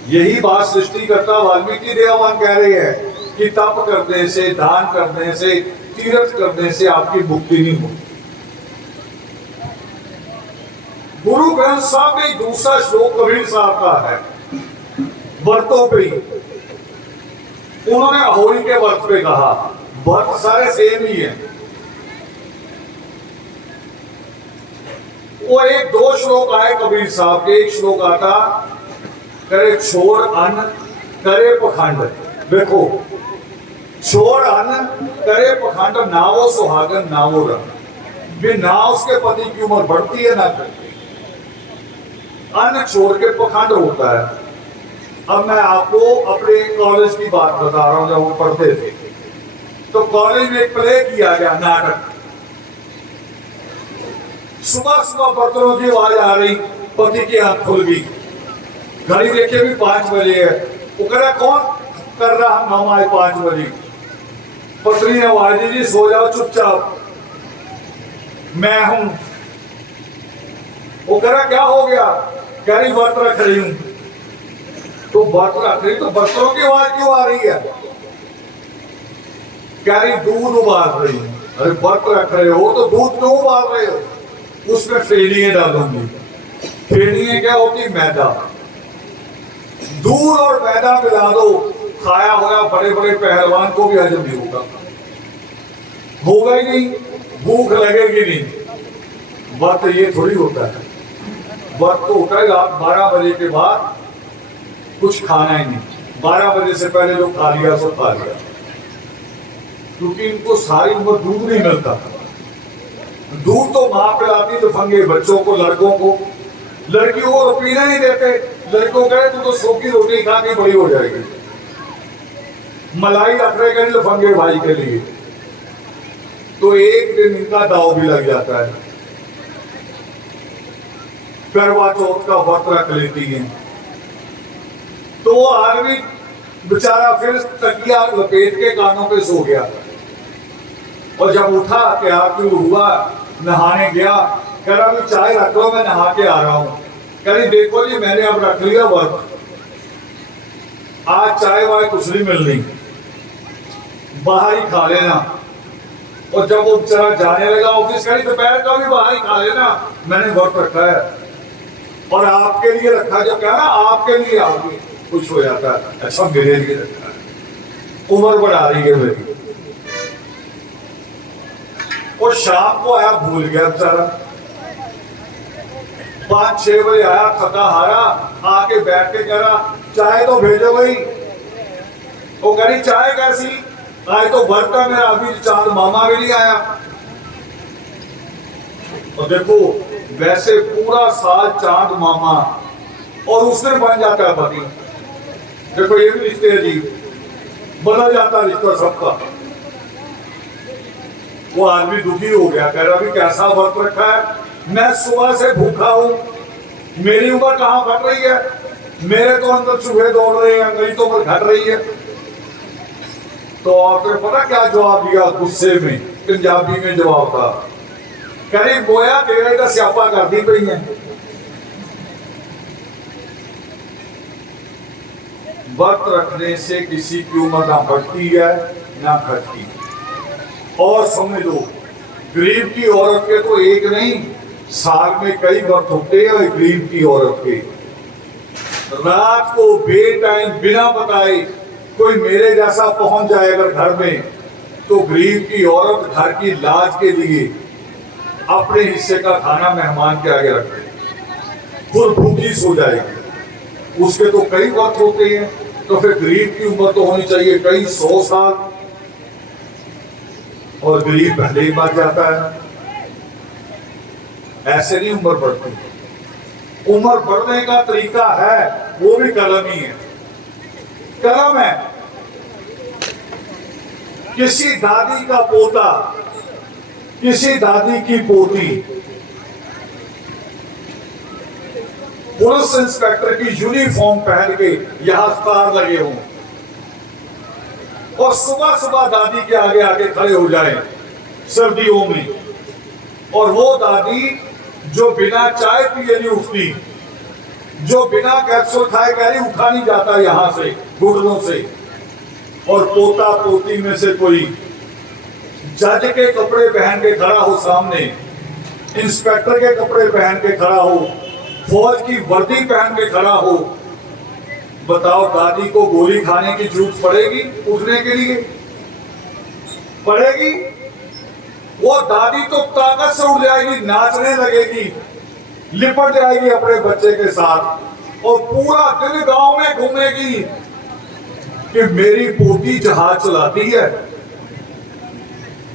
यही बात सृष्टिकर्ता वाल्मीकि देववान कह रहे हैं कि तप करने से, दान करने से, तीर्थ करने से आपकी मुक्ति नहीं होती। गुरु ग्रंथ साहब में दूसरा श्लोक कबीर साहब का है, व्रतों पे ही। उन्होंने अहोई के व्रत पे कहा, व्रत सारे सेम ही है। वो एक 2 श्लोक आए कबीर साहब के। एक श्लोक आता, करे छोड़ अन्न करे पखंड। देखो, छोड़ अन्न करे पखंड, ना वो सुहागन ना वो रंग। भी ना उसके पति की उम्र बढ़ती है ना करती। अन्न छोड़ के पखंड होता है। अब मैं आपको अपने कॉलेज की बात बता रहा हूं। जब वो पढ़ते थे तो कॉलेज में एक प्ले किया गया, नाटक। सुबह सुबह बर्तनों की आवाज आ रही, पति की आंख खुल गई, घड़ी देखे भी 5 बजे है। वो कह रहा कौन कर रहा हम आए 5 बजे। पत्नी ने आवाज दी, सो जाओ चुपचाप, मैं हूं। वो कह रहा क्या हो गया? कह रही व्रत रख रही हूं। तो व्रत रख रही तो बर्तनों की आवाज क्यों आ रही है? कह रही दूध उबाल रही हूं। अरे व्रत रख रहे हो तो दूध क्यों उबाल रहे हो? उसमें फेड़ियां डालूंगी। फेड़ियां क्या होती? मैदा। दूध और मैदा मिला दो, खाया होगा बड़े बड़े पहलवान को भी हजम नहीं होगा। होगा ही नहीं, भूख लगेगी नहीं। व्रत ये थोड़ी होता है। व्रत तो होता है रात 12 बजे के बाद कुछ खाना ही नहीं। 12 बजे से पहले जो खा लिया सो खा लिया, क्योंकि इनको सारी उम्र दूध नहीं मिलता। दूध तो माँ पिलाती लफंगे बच्चों को, लड़कों को। लड़कियों को पीने नहीं देते। लड़कों कहे तू तो सूखी रोटी खा के बड़ी हो जाएगी। मलाई रख रहे कहीं लफंगे भाई के लिए, तो एक दिन इनका दाव भी लग जाता है। करवा चौथ का व्रत रख लेती है, तो वो आदमी बेचारा फिर तकिया लपेट के कानों पे सो गया। और जब उठा क्या क्यों हुआ, नहाने गया, कह रहा अभी चाय रख लो, मैं नहा के आ रहा हूं। कह रही देखो जी मैंने अब रख लिया व्रत, आज चाय वाय कुछ नहीं मिलनी, बाहर ही खा लेना। और जब वो बेचारा जाने लगा ऑफिस, कह रही दोपहर का भी बाहर ही खा लेना, मैंने व्रत रखा है और आपके लिए रखा। जब क्या ना आपके लिए आगे कुछ हो जाता है, अच्छा मेरे लिए रखा है, उम्र बढ़ा रही है मेरी। और शाम को आया, भूल गया बेचारा। 5-6 बजे आया थका हारा, आके बैठ के कह रहा चाय तो भेजो भाई। वो कह रही चाय कैसी? आज तो व्रत है मेरा, अभी चांद मामा भी नहीं आया। और देखो वैसे पूरा साल चांद मामा, और उसने बन जाता है पति। देखो ये भी रिश्ते जी, बदल जाता रिश्ता सबका। वो आदमी दुखी हो गया, कह रहा अभी कैसा व्रत रखा है, मैं सुबह से भूखा हूं, मेरी उम्र कहां घट रही है, मेरे तो अंदर चूहे दौड़ रहे हैं, मेरी तो उम्र घट रही है। तो आपने पता क्या जवाब दिया? गुस्से में पंजाबी में जवाब था, कह रही बोया तेरे का स्यापा कर दी पई है। व्रत रखने से किसी की उम्र ना बढ़ती है ना घटती। और समझ लो गरीब की औरत के तो एक नहीं, साल में कई व्रत होते हैं गरीब की औरत के। रात को बेटाइम बिना बताए कोई मेरे जैसा पहुंच जाए अगर घर में, तो गरीब की औरत घर की लाज के लिए अपने हिस्से का खाना मेहमान के आगे रख दे, खुद भूखी सो जाएगी। उसके तो कई वक्त होते हैं, तो फिर गरीब की उम्र तो होनी चाहिए कई 100 साल, और गरीब पहले ही मर जाता है। ऐसे नहीं उम्र बढ़ती। उम्र बढ़ने का तरीका है, वो भी कलम ही है। कलम है। किसी दादी का पोता, किसी दादी की पोती पुलिस इंस्पेक्टर की यूनिफॉर्म पहन के यहां कतार लगे हों और सुबह सुबह दादी के आगे आगे खड़े हो जाएं सर्दियों में, और वो दादी जो बिना चाय पिए नहीं उठती, जो बिना कैप्सूल खाए कह रही उठा नहीं जाता यहां से घुटनों से, और पोता पोती में से कोई जज के कपड़े पहन के खड़ा हो सामने, इंस्पेक्टर के कपड़े पहन के खड़ा हो, फौज की वर्दी पहन के खड़ा हो, बताओ दादी को गोली खाने की जरूरत पड़ेगी उठने के लिए? पड़ेगी? वो दादी तो ताकत से उठ जाएगी, नाचने लगेगी, लिपट जाएगी अपने बच्चे के साथ और पूरा दिन गांव में घूमेगी कि मेरी पोती जहाज चलाती है।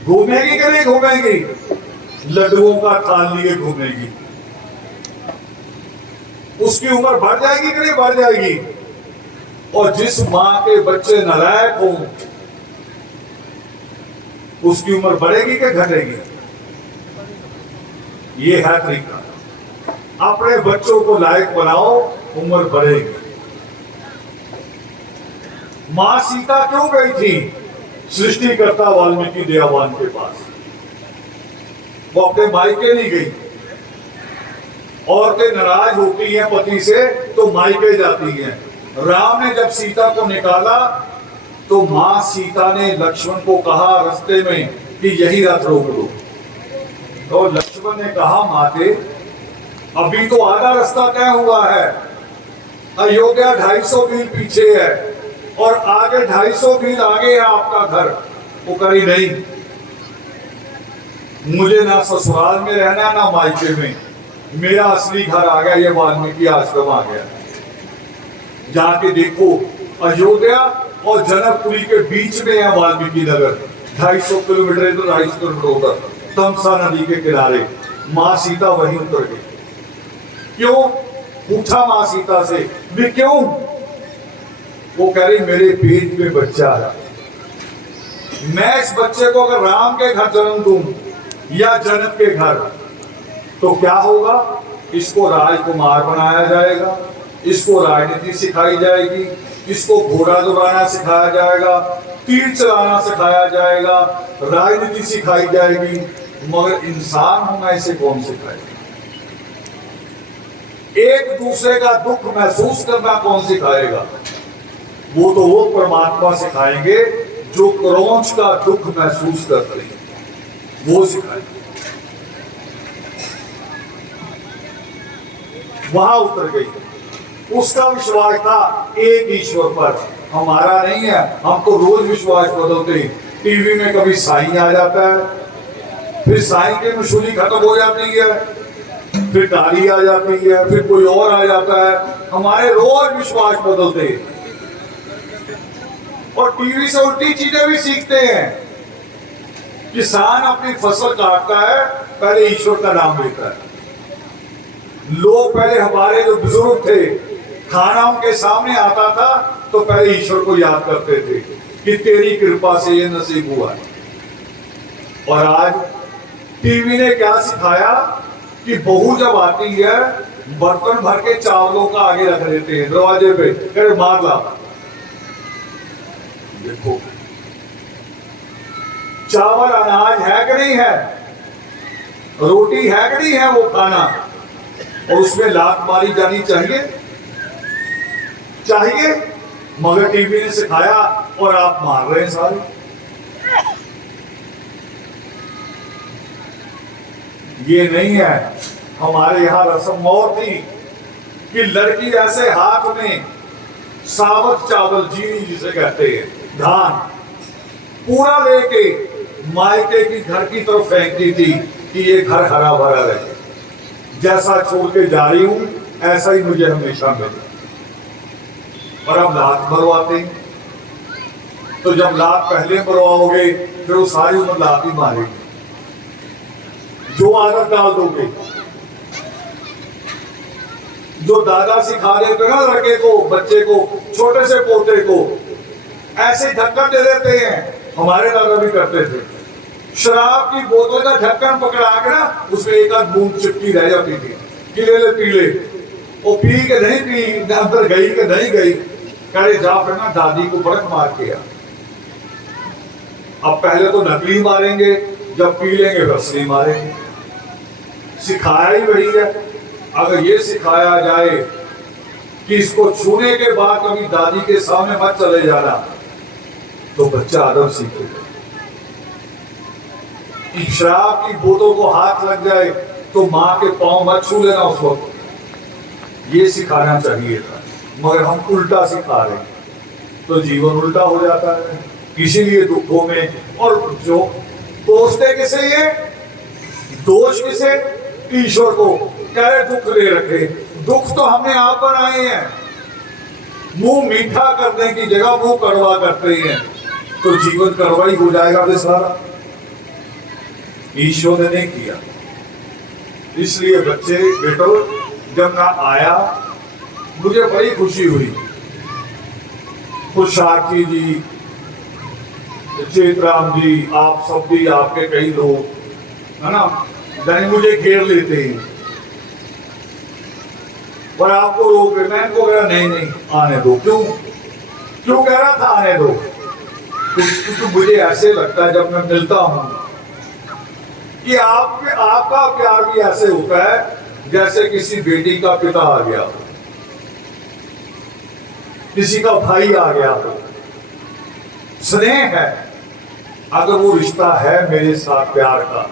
घूमेगी कि नहीं घूमेगी? लड्डुओं का थाल लिए घूमेगी। उसकी उम्र बढ़ जाएगी कि नहीं बढ़ जाएगी? और जिस मां के बच्चे नालायक हों, उसकी उम्र बढ़ेगी कि घटेगी? ये है तरीका। अपने बच्चों को लायक बनाओ, उम्र बढ़ेगी। मां सीता क्यों गई थी सृष्टिकर्ता वाल्मीकि दयावान के पास? वो अपने मायके नहीं गई। औरतें नाराज होती हैं पति से तो मायके जाती हैं। राम ने जब सीता को निकाला तो मां सीता ने लक्ष्मण को कहा रास्ते में कि यही रथ रोक दो, तो लक्ष्मण ने कहा माते अभी तो आधा रास्ता तय हुआ है, अयोध्या 250 मील पीछे है और आगे 250 मील आगे है आपका घर। वो करी नहीं, मुझे ना ससुराल में रहना ना मायके में, मेरा असली घर आ गया, ये वाल्मीकि आश्रम आ गया। जाके देखो अयोध्या और जनकपुरी के बीच में है वाल्मीकि नगर, 250 किलोमीटर इधर 250 किलोमीटर उधर, तमसा नदी के किनारे। मां सीता वहीं उतर गई। क्यों? पूछा मां सीता से भी क्यों? वो कह रही मेरे पेट में बच्चा है, मैं इस बच्चे को अगर राम के घर जन्म दूं या जनक के घर तो क्या होगा? इसको राजकुमार बनाया जाएगा, इसको राजनीति सिखाई जाएगी, इसको घोड़ा दौड़ाना सिखाया जाएगा, तीर चलाना सिखाया जाएगा, राजनीति सिखाई जाएगी, मगर इंसान होना इसे कौन सिखाएगा? एक दूसरे का दुख महसूस करना कौन सिखाएगा? वो तो वो परमात्मा सिखाएंगे जो क्रौंच का दुख महसूस करते हैं, वो सिखाएंगे। वहां उतर गई। उसका विश्वास था एक ईश्वर पर, हमारा नहीं है। हम तो रोज विश्वास बदलते हैं। टीवी में कभी साईं आ जाता है, फिर साईं की मशहूरी खत्म हो जाती है, फिर काली आ जाती है, फिर कोई और आ जाता है। हमारे रोज विश्वास बदलते हैं और टीवी से उल्टी चीजें भी सीखते हैं। किसान अपनी फसल काटता है, पहले ईश्वर का नाम लेता है। लोग पहले, हमारे जो बुजुर्ग थे, खाना उनके सामने आता था तो पहले ईश्वर को याद करते थे कि तेरी कृपा से ये नसीब हुआ है। और आज टीवी ने क्या सिखाया कि बहू जब आती है बर्तन भर के चावलों का आगे रख देते हैं दरवाजे पे, अरे मार ला। देखो चावल अनाज है कि नहीं है, रोटी है कि नहीं है वो खाना, और उसमें लात मारी जानी चाहिए? चाहिए, मगर टीवी ने सिखाया और आप मार रहे हैं सारे। ये नहीं है। हमारे यहां रस्म और थी कि लड़की ऐसे हाथ में सावक चावल, जीनी जिसे कहते हैं, धान पूरा लेके मायके की घर की तरफ फेंकती थी कि ये घर हरा भरा रहे, जैसा छोड़ के जा रही हूं ऐसा ही मुझे हमेशा मिले। और अब लात मरवाते हैं, तो जब लात पहले मरवाओगे फिर वो सारी उम्र लात ही मारेगी। जो आदत डाल दोगे, जो दादा सिखा रहे थे ना लड़के को, बच्चे को, छोटे से पोते को, ऐसे ढक्कन दे देते हैं। हमारे दादा भी करते थे, शराब की बोतल का ढक्कन पकड़ा के ना उसमें एक आध बूंद चिपकी रह जाती थी कि ले ले पी ले। वो पी के नहीं पी, अंदर गई कि नहीं गई, करे जा फिर ना दादी को बड़क मार के आ। अब पहले तो नकली मारेंगे, जब पी लेंगे असली मारेंगे। सिखाया ही वही है। अगर ये सिखाया जाए कि इसको छूने के बाद कभी दादी के सामने मत चले जाना, तो बच्चा अदब सीखेगा। शराब की बोतल को हाथ लग जाए तो माँ के पांव मत छू लेना उस वक्त। ये सिखाना चाहिए था, मगर हम उल्टा सिखा रहे हैं, तो जीवन उल्टा हो जाता है। इसीलिए दुखों में, और जो दोषते किसे, ये दोष किसे, ईश्वर को। कह रहे दुख ले रखे, दुख तो हमने आप बनाए हैं। मुंह मीठा करने की जगह मुंह कड़वा करते हैं, तो जीवन कड़वा ही हो जाएगा फिर सारा। ईश्वर ने नहीं किया। इसलिए बच्चे बेटो, जब मैं आया मुझे बड़ी खुशी हुई। खुशाकी जी, चेतराम जी, आप सब भी, आपके कई लोग है ना, यानी मुझे घेर लेते हैं और आपको रोक रहे। मैं इनको कह रहा नहीं आने दो। क्यों कह रहा था आने दो? क्योंकि मुझे ऐसे लगता है जब मैं मिलता हूं कि आपका प्यार भी ऐसे होता है जैसे किसी बेटी का पिता आ गया हो, किसी का भाई आ गया हो। स्नेह है। अगर वो रिश्ता है मेरे साथ प्यार का,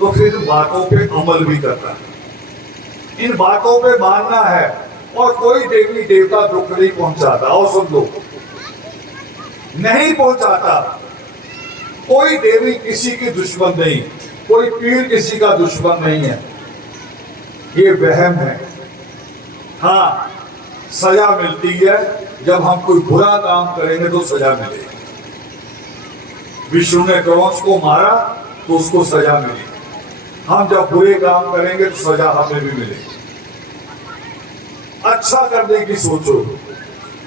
तो फिर बातों पे अमल भी करना है, इन बातों पे मानना है। और कोई देवी देवता दुख नहीं पहुंचाता, और सुन लो, नहीं पहुंचाता। कोई देवी किसी की दुश्मन नहीं, कोई पीर किसी का दुश्मन नहीं है। ये वहम है। हाँ, सजा मिलती है जब हम कोई बुरा काम करेंगे तो सजा मिलेगी। विष्णु ने कंस को मारा तो उसको सजा मिली। हम जब बुरे काम करेंगे तो सजा हमें भी मिलेगी। अच्छा करने की सोचो।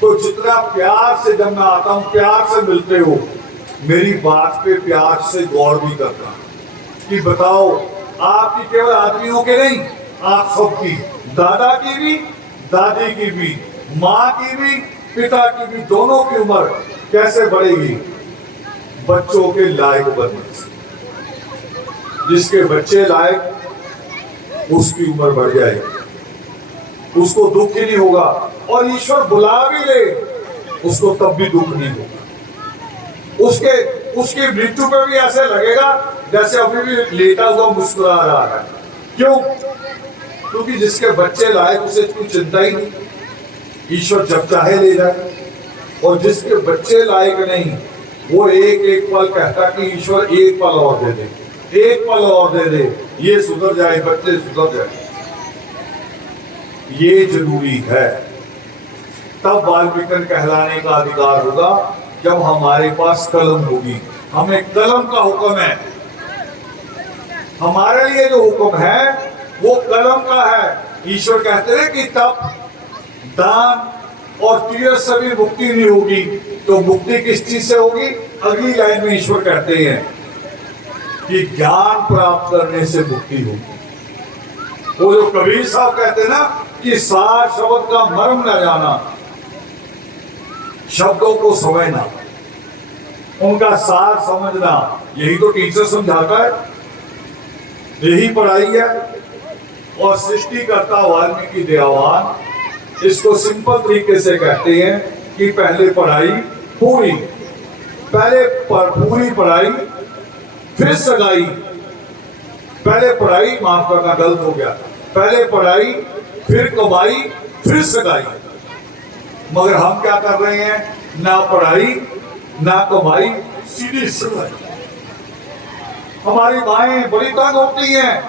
तो जितना प्यार से जब मैं आता हूं, प्यार से मिलते हो, मेरी बात पे प्यार से गौर भी करना कि बताओ, आपकी केवल आदमियों के नहीं, आप सबकी, दादा की भी, दादी की भी, माँ की भी, पिता की भी, दोनों की उम्र कैसे बढ़ेगी? बच्चों के लायक बनने से। जिसके बच्चे लायक, उसकी उम्र बढ़ जाएगी, उसको दुख ही नहीं होगा। और ईश्वर बुला भी ले उसको तब भी दुख नहीं होगा। उसकी मृत्यु पे भी ऐसे लगेगा जैसे अभी भी लेटा हुआ मुस्कुरा रहा है। क्यों? क्योंकि जिसके बच्चे लायक उसे कोई चिंता ही नहीं, ईश्वर जब चाहे ले जाए। और जिसके बच्चे लायक नहीं, वो एक एक पल कहता कि ईश्वर एक पल और दे दे, एक पल और दे दे, ये सुधर जाए, बच्चे सुधर जाए। ये जरूरी है। तब बाल विकन कहलाने का अधिकार होगा जब हमारे पास कलम होगी। हमें कलम का हुक्म है। हमारे लिए जो हुक्म है वो कलम का है। ईश्वर कहते हैं कि तप, दान और तीर्थ से भी मुक्ति नहीं होगी, तो मुक्ति किस चीज से होगी? अगली लाइन में ईश्वर कहते हैं कि ज्ञान प्राप्त करने से मुक्ति होगी। वो जो कबीर साहब कहते हैं ना कि सार शब्द का मर्म न जाना, शब्दों को समझना, उनका सार समझना, यही तो टीचर समझाता है, यही पढ़ाई है। और सृष्टिकर्ता वाल्मीकि दयावान इसको सिंपल तरीके से कहते हैं कि पहले पढ़ाई पूरी, पूरी पढ़ाई, फिर सगाई। पहले पढ़ाई, माफ करना गलत हो गया, पहले पढ़ाई, फिर कमाई, फिर सगाई। मगर हम क्या कर रहे हैं, ना पढ़ाई ना कमाई, सीधी सगाई। हमारी माएं बड़ी तंग होती हैं,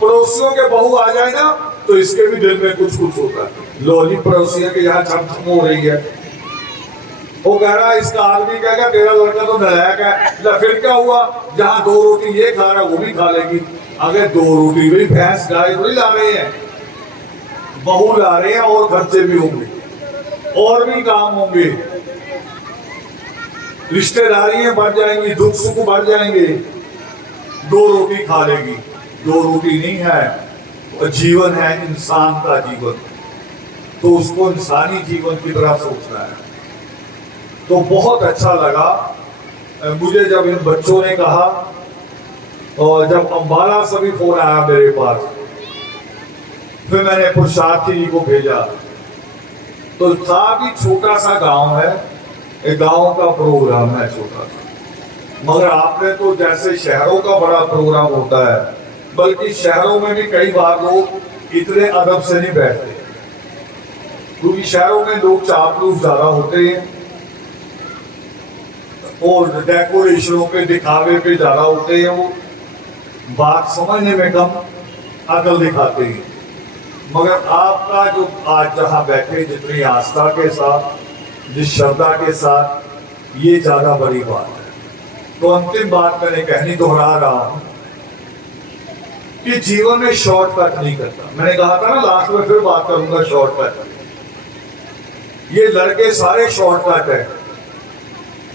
पड़ोसियों के बहू आ जाए ना तो इसके भी दिल में कुछ कुछ होता है, लो जी पड़ोसियों के यहाँ छम हो रही है। वो कह रहा है, इसका आदमी कहेगा तेरा लड़का तो नालायक है, फिर क्या हुआ, जहाँ 2 रोटी ये खा रहा है वो भी खा लेगी। अगर 2 रोटी भी भैंस गाय थोड़ी ला रहे हैं, बहू ला रहे हैं, और खर्चे भी होंगे और भी काम होंगे, रिश्तेदारियां बढ़ जाएंगी, दुख सुख बढ़ जाएंगे। 2 रोटी खा लेगी, 2 रोटी नहीं है, जीवन है इंसान का जीवन, तो उसको इंसानी जीवन की तरह सोचना है। तो बहुत अच्छा लगा मुझे जब इन बच्चों ने कहा, और जब अम्बाला से भी फोन आया मेरे पास, फिर मैंने पुरुषार्थी जी को भेजा। तो काफी छोटा सा गांव है, एक गांव का प्रोग्राम है छोटा सा, मगर आपने तो जैसे शहरों का बड़ा प्रोग्राम होता है, बल्कि शहरों में भी कई बार लोग इतने अदब से नहीं बैठते, क्योंकि शहरों में लोग चापलूस ज्यादा होते हैं और डेकोरेशनों पे दिखावे पे ज्यादा होते हैं, वो बात समझने में कम अकल दिखाते हैं। मगर आपका जो आज जहां बैठे, जितनी आस्था के साथ, जिस श्रद्धा के साथ, ये ज्यादा बड़ी बात है। तो अंतिम बात मैंने कहनी दोहरा रहा हूं कि जीवन में शॉर्टकट नहीं करता। मैंने कहा था ना लास्ट में, फिर बात करूंगा शॉर्टकट। ये लड़के सारे शॉर्टकट है,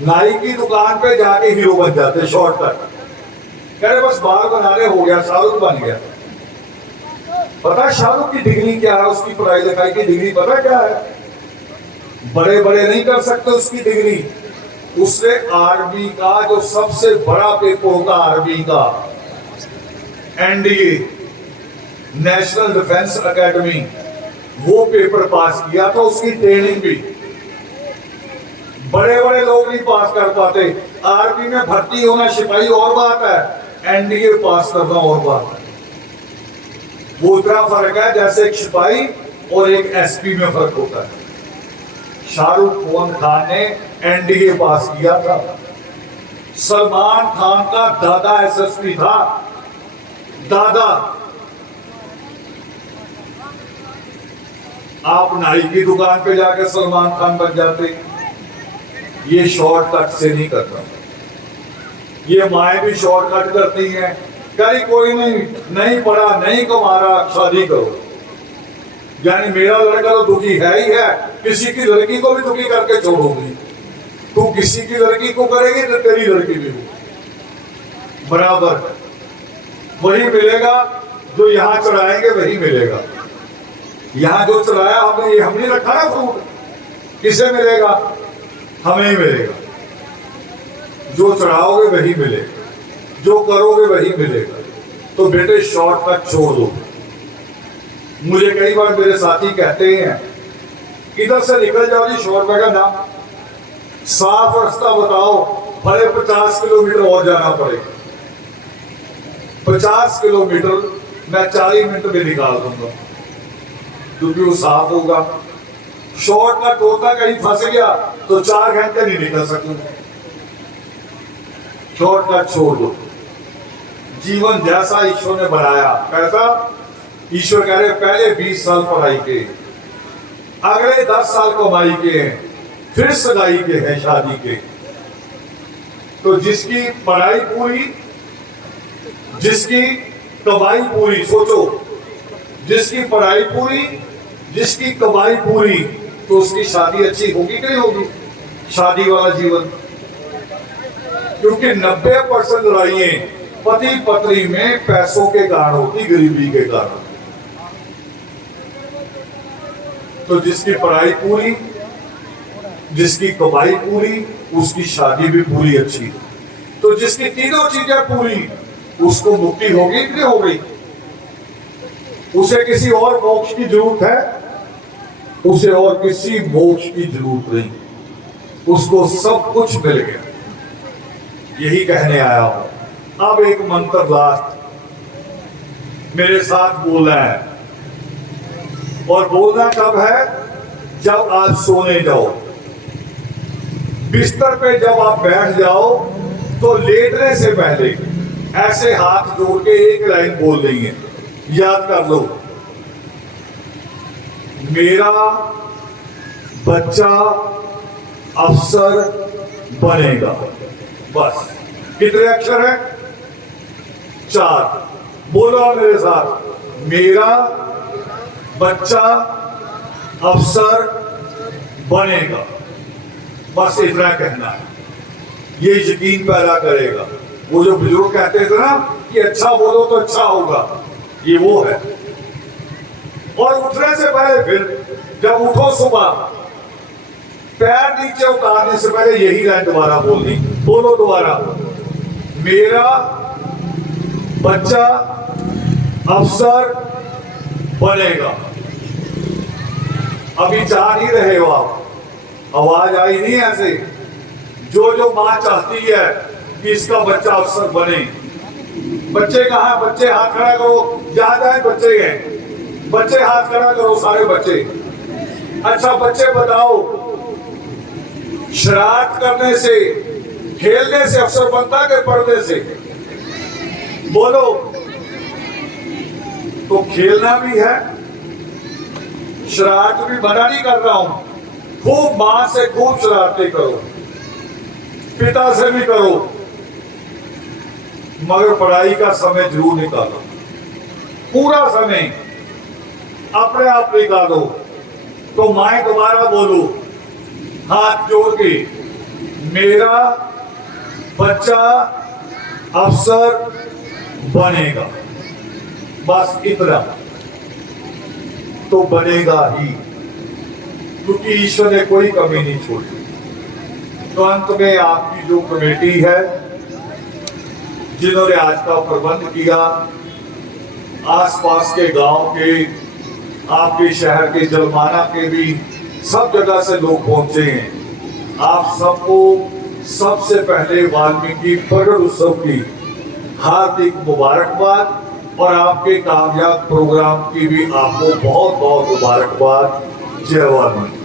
नाई की दुकान पे जाके हीरो बन जाते, शॉर्टकट। कह रहे बस बाल बनाने हो गया, शाहरुख बन गया। पता शाहरुख की डिग्री क्या है, उसकी पढ़ाई लिखाई की डिग्री पता क्या है? बड़े बड़े नहीं कर सकते उसकी डिग्री। उसने आर्मी का जो सबसे बड़ा पेपर होगा, आर्मी का एनडीए, नेशनल डिफेंस एकेडमी, वो पेपर पास किया था, उसकी ट्रेनिंग भी। बड़े बड़े लोग नहीं पास कर पाते। आर्मी में भर्ती होना सिपाही और बात है, एनडीए पास करना और बात है। वो इतना फर्क है जैसे एक सिपाही और एक एसपी में फर्क होता है। शाहरुख खान ने एनडीए पास किया था। सलमान खान का दादा एसएसपी था, दादा। आप नाई की दुकान पे जाकर सलमान खान बन जाते। ये शॉर्टकट से नहीं करता। ये माएं भी शॉर्टकट करती हैं, कहीं कोई नहीं पढ़ा, नहीं कमा रहा, शादी करो। यानी मेरा लड़का तो दुखी है ही है, किसी की लड़की को भी दुखी करके छोड़ोगी। तू किसी की लड़की को करेगी तो तेरी लड़की भी हो बराबर। वही मिलेगा जो यहाँ चढ़ाएंगे, वही मिलेगा। यहाँ जो चढ़ाया हमने रखा ना फ्रूट, किसे मिलेगा? हमें ही मिलेगा। जो चढ़ाओगे वही मिलेगा, जो करोगे वही मिलेगा। तो बेटे शॉर्टकट छोड़ दो। मुझे कई बार मेरे साथी कहते हैं इधर से निकल जाओ जी, शॉर्टकट का नाम, साफ रास्ता बताओ, भले 50 किलोमीटर और जाना पड़ेगा। 50 किलोमीटर मैं 40 मिनट में निकाल दूंगा, क्योंकि वो साफ होगा। शॉर्टकट होता कहीं फंस गया तो 4 घंटे नहीं निकल सकूंगा। शॉर्टकट छोड़ दो। जीवन जैसा ईश्वर ने बनाया, कैसा? ईश्वर कह रहे पहले 20 साल पढ़ाई के, अगले 10 साल कमाई के हैं, फिर सगाई के हैं, शादी के। तो जिसकी पढ़ाई पूरी, जिसकी कमाई पूरी, सोचो, जिसकी पढ़ाई पूरी, जिसकी कमाई पूरी, तो उसकी शादी अच्छी होगी कि नहीं होगी? शादी वाला जीवन। क्योंकि 90% लड़ाइयां पति पत्नी में पैसों के कारण होती, गरीबी के कारण। तो जिसकी पढ़ाई पूरी, जिसकी कमाई पूरी, उसकी शादी भी पूरी अच्छी। तो जिसकी तीनों चीजें पूरी, उसको मुक्ति होगी कि नहीं होगी? उसे किसी और मोक्ष की जरूरत है? उसे और किसी मोक्ष की जरूरत नहीं, उसको सब कुछ मिल गया। यही कहने आया हूं। अब एक मंत्र लास्ट मेरे साथ बोला है, और बोलना कब है? जब आप सोने जाओ, बिस्तर पे जब आप बैठ जाओ तो लेटने से पहले ऐसे हाथ जोड़ के एक लाइन बोल रही है, याद कर लो, मेरा बच्चा अफसर बनेगा। बस कितने अक्षर है? 4। बोलो मेरे साथ, मेरा बच्चा अफसर बनेगा। बस इतना कहना है, ये यकीन पैदा करेगा। वो जो बुजुर्ग कहते थे ना कि अच्छा बोलो तो अच्छा होगा, ये वो है। और उठने से पहले फिर जब उठो सुबह, पैर नीचे उतारने से पहले यही लाइन दोबारा बोलनी। बोलो दोबारा, मेरा बच्चा अफसर बनेगा। अभी चाह नहीं रहे हो आप, आवाज आई नहीं ऐसे। जो मां चाहती है कि इसका बच्चा अफसर बने। बच्चे कहाँ है? बच्चे हाथ खड़ा करो, जहां जाए बच्चे हैं। बच्चे हाथ खड़ा करो, सारे बच्चे। अच्छा बच्चे बताओ, शरारत करने से, खेलने से अफसर बनता है कि पढ़ने से? बोलो। तो खेलना भी है, शरारत भी मना नहीं कर रहा हूं। खूब मां से खूब शरारतें करो, पिता से भी करो, मगर पढ़ाई का समय जरूर निकालो। पूरा समय अपने आप निकालो। तो मैं दोबारा बोलू हाथ जोड़ के, मेरा बच्चा अफसर बनेगा। बस इतना तो बनेगा ही, क्योंकि ईश्वर ने कोई कमी नहीं छोड़ी। तो अंत में आपकी जो कमेटी है, जिन्होंने आज का प्रबंध किया, आसपास के गांव के, आपके शहर के, जलमाना के भी सब जगह से लोग पहुंचे हैं। आप सबको सबसे पहले वाल्मीकि प्रगट उत्सव की हार्दिक मुबारकबाद, और आपके कामयाब प्रोग्राम की भी आपको बहुत बहुत मुबारकबाद। जय वाल्मीकि।